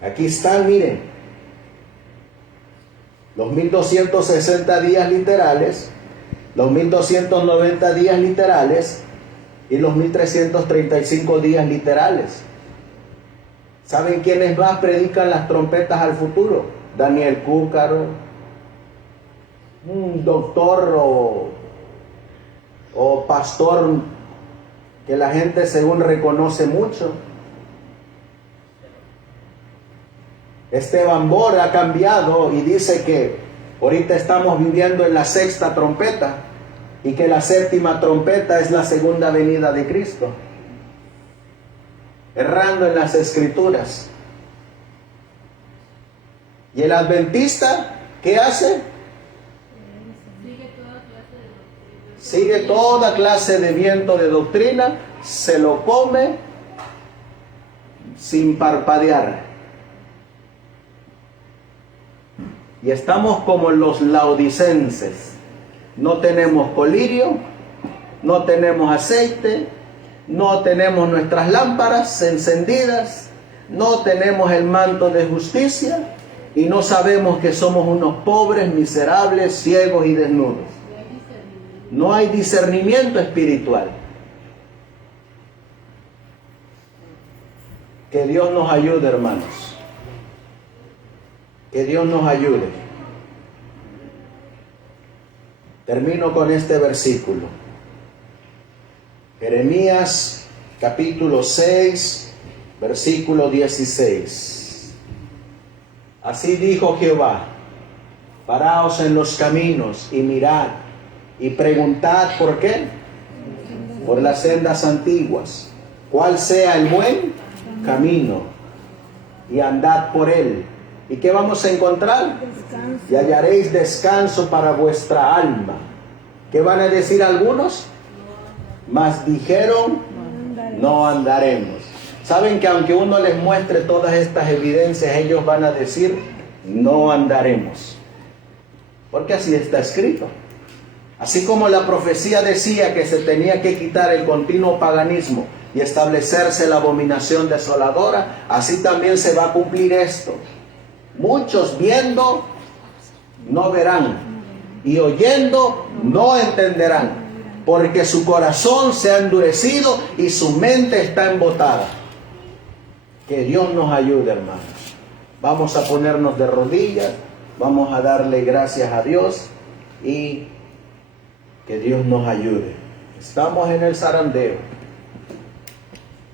Aquí están, miren, los 1260 días literales, los 1290 días literales y los 1335 días literales. ¿Saben quiénes más predican las trompetas al futuro? Daniel Cúcaro, un doctor o pastor que la gente según reconoce mucho. Esteban Bora ha cambiado y dice que ahorita estamos viviendo en la 6ª trompeta y que la 7ª trompeta es la segunda venida de Cristo. Errando en las escrituras. ¿Y el adventista qué hace? Sigue toda clase de viento de doctrina, se lo come sin parpadear. Y estamos como los laodicenses. No tenemos colirio, no tenemos aceite, no tenemos nuestras lámparas encendidas, no tenemos el manto de justicia y no sabemos que somos unos pobres, miserables, ciegos y desnudos. No hay discernimiento espiritual. Que Dios nos ayude, hermanos. Que Dios nos ayude. Termino con este versículo. Jeremías capítulo 6, versículo 16. Así dijo Jehová: paraos en los caminos y mirad y preguntad por qué, por las sendas antiguas, cuál sea el buen camino, y andad por él. ¿Y qué vamos a encontrar? Descanso. Y hallaréis descanso para vuestra alma. ¿Qué van a decir algunos? Mas dijeron, no andaremos. Saben que aunque uno les muestre todas estas evidencias, ellos van a decir, no andaremos. Porque así está escrito. Así como la profecía decía que se tenía que quitar el continuo paganismo y establecerse la abominación desoladora, así también se va a cumplir esto. Muchos viendo no verán, y oyendo no entenderán, porque su corazón se ha endurecido y su mente está embotada. Que Dios nos ayude, hermanos. Vamos a ponernos de rodillas, vamos a darle gracias a Dios y que Dios nos ayude. Estamos en el zarandeo.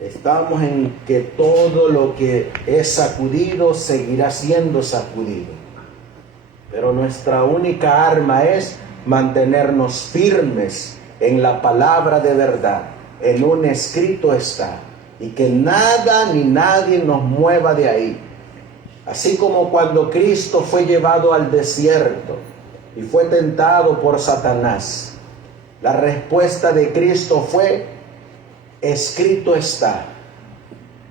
Estamos en que todo lo que es sacudido seguirá siendo sacudido. Pero nuestra única arma es mantenernos firmes en la palabra de verdad. En un escrito está. Y que nada ni nadie nos mueva de ahí. Así como cuando Cristo fue llevado al desierto y fue tentado por Satanás, la respuesta de Cristo fue: escrito está.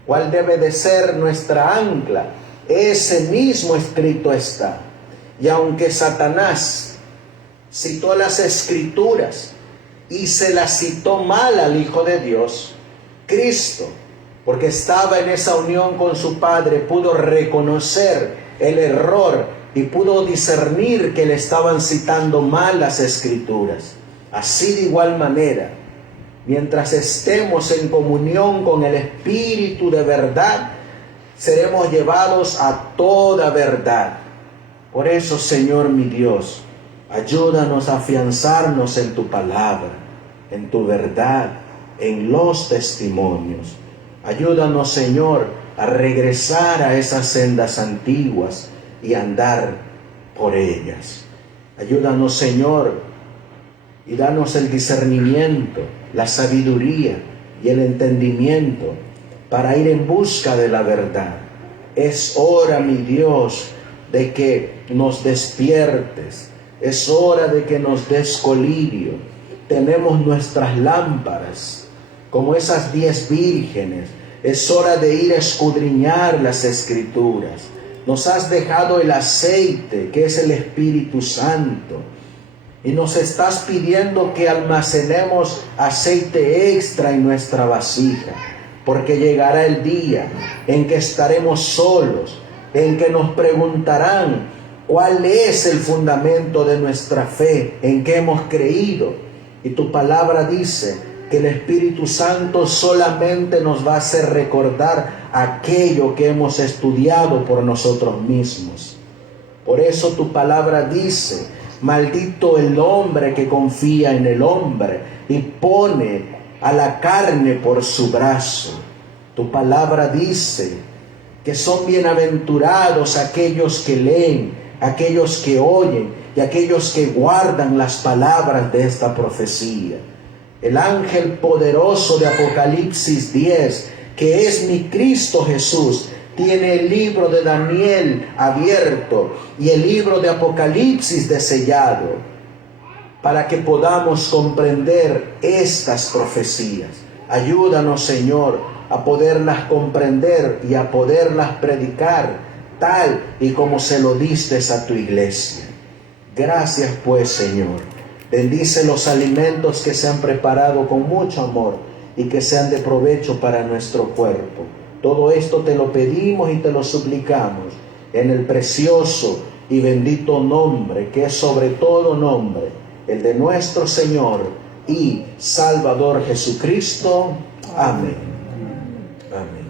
¿Cuál debe de ser nuestra ancla? Ese mismo escrito está. Y aunque Satanás citó las escrituras y se las citó mal al Hijo de Dios, Cristo, porque estaba en esa unión con su Padre, pudo reconocer el error y pudo discernir que le estaban citando mal las escrituras. Así de igual manera, mientras estemos en comunión con el Espíritu de verdad, seremos llevados a toda verdad. Por eso, Señor mi Dios, ayúdanos a afianzarnos en tu palabra, en tu verdad, en los testimonios. Ayúdanos, Señor, a regresar a esas sendas antiguas y andar por ellas. Ayúdanos, Señor, y danos el discernimiento, la sabiduría y el entendimiento para ir en busca de la verdad. Es hora, mi Dios, de que nos despiertes. Es hora de que nos des colirio. Tenemos nuestras lámparas como esas 10 vírgenes. Es hora de ir a escudriñar las escrituras. Nos has dejado el aceite, que es el Espíritu Santo, y nos estás pidiendo que almacenemos aceite extra en nuestra vasija, porque llegará el día en que estaremos solos, en que nos preguntarán cuál es el fundamento de nuestra fe, en qué hemos creído. Y tu palabra dice que el Espíritu Santo solamente nos va a hacer recordar aquello que hemos estudiado por nosotros mismos. Por eso tu palabra dice: maldito el hombre que confía en el hombre y pone a la carne por su brazo. Tu palabra dice que son bienaventurados aquellos que leen, aquellos que oyen y aquellos que guardan las palabras de esta profecía. El ángel poderoso de Apocalipsis 10, que es mi Cristo Jesús, tiene el libro de Daniel abierto y el libro de Apocalipsis desellado, para que podamos comprender estas profecías. Ayúdanos, Señor, a poderlas comprender y a poderlas predicar tal y como se lo diste a tu iglesia. Gracias pues, Señor. Bendice los alimentos que se han preparado con mucho amor y que sean de provecho para nuestro cuerpo. Todo esto te lo pedimos y te lo suplicamos en el precioso y bendito nombre, que es sobre todo nombre, el de nuestro Señor y Salvador Jesucristo. Amén. Amén.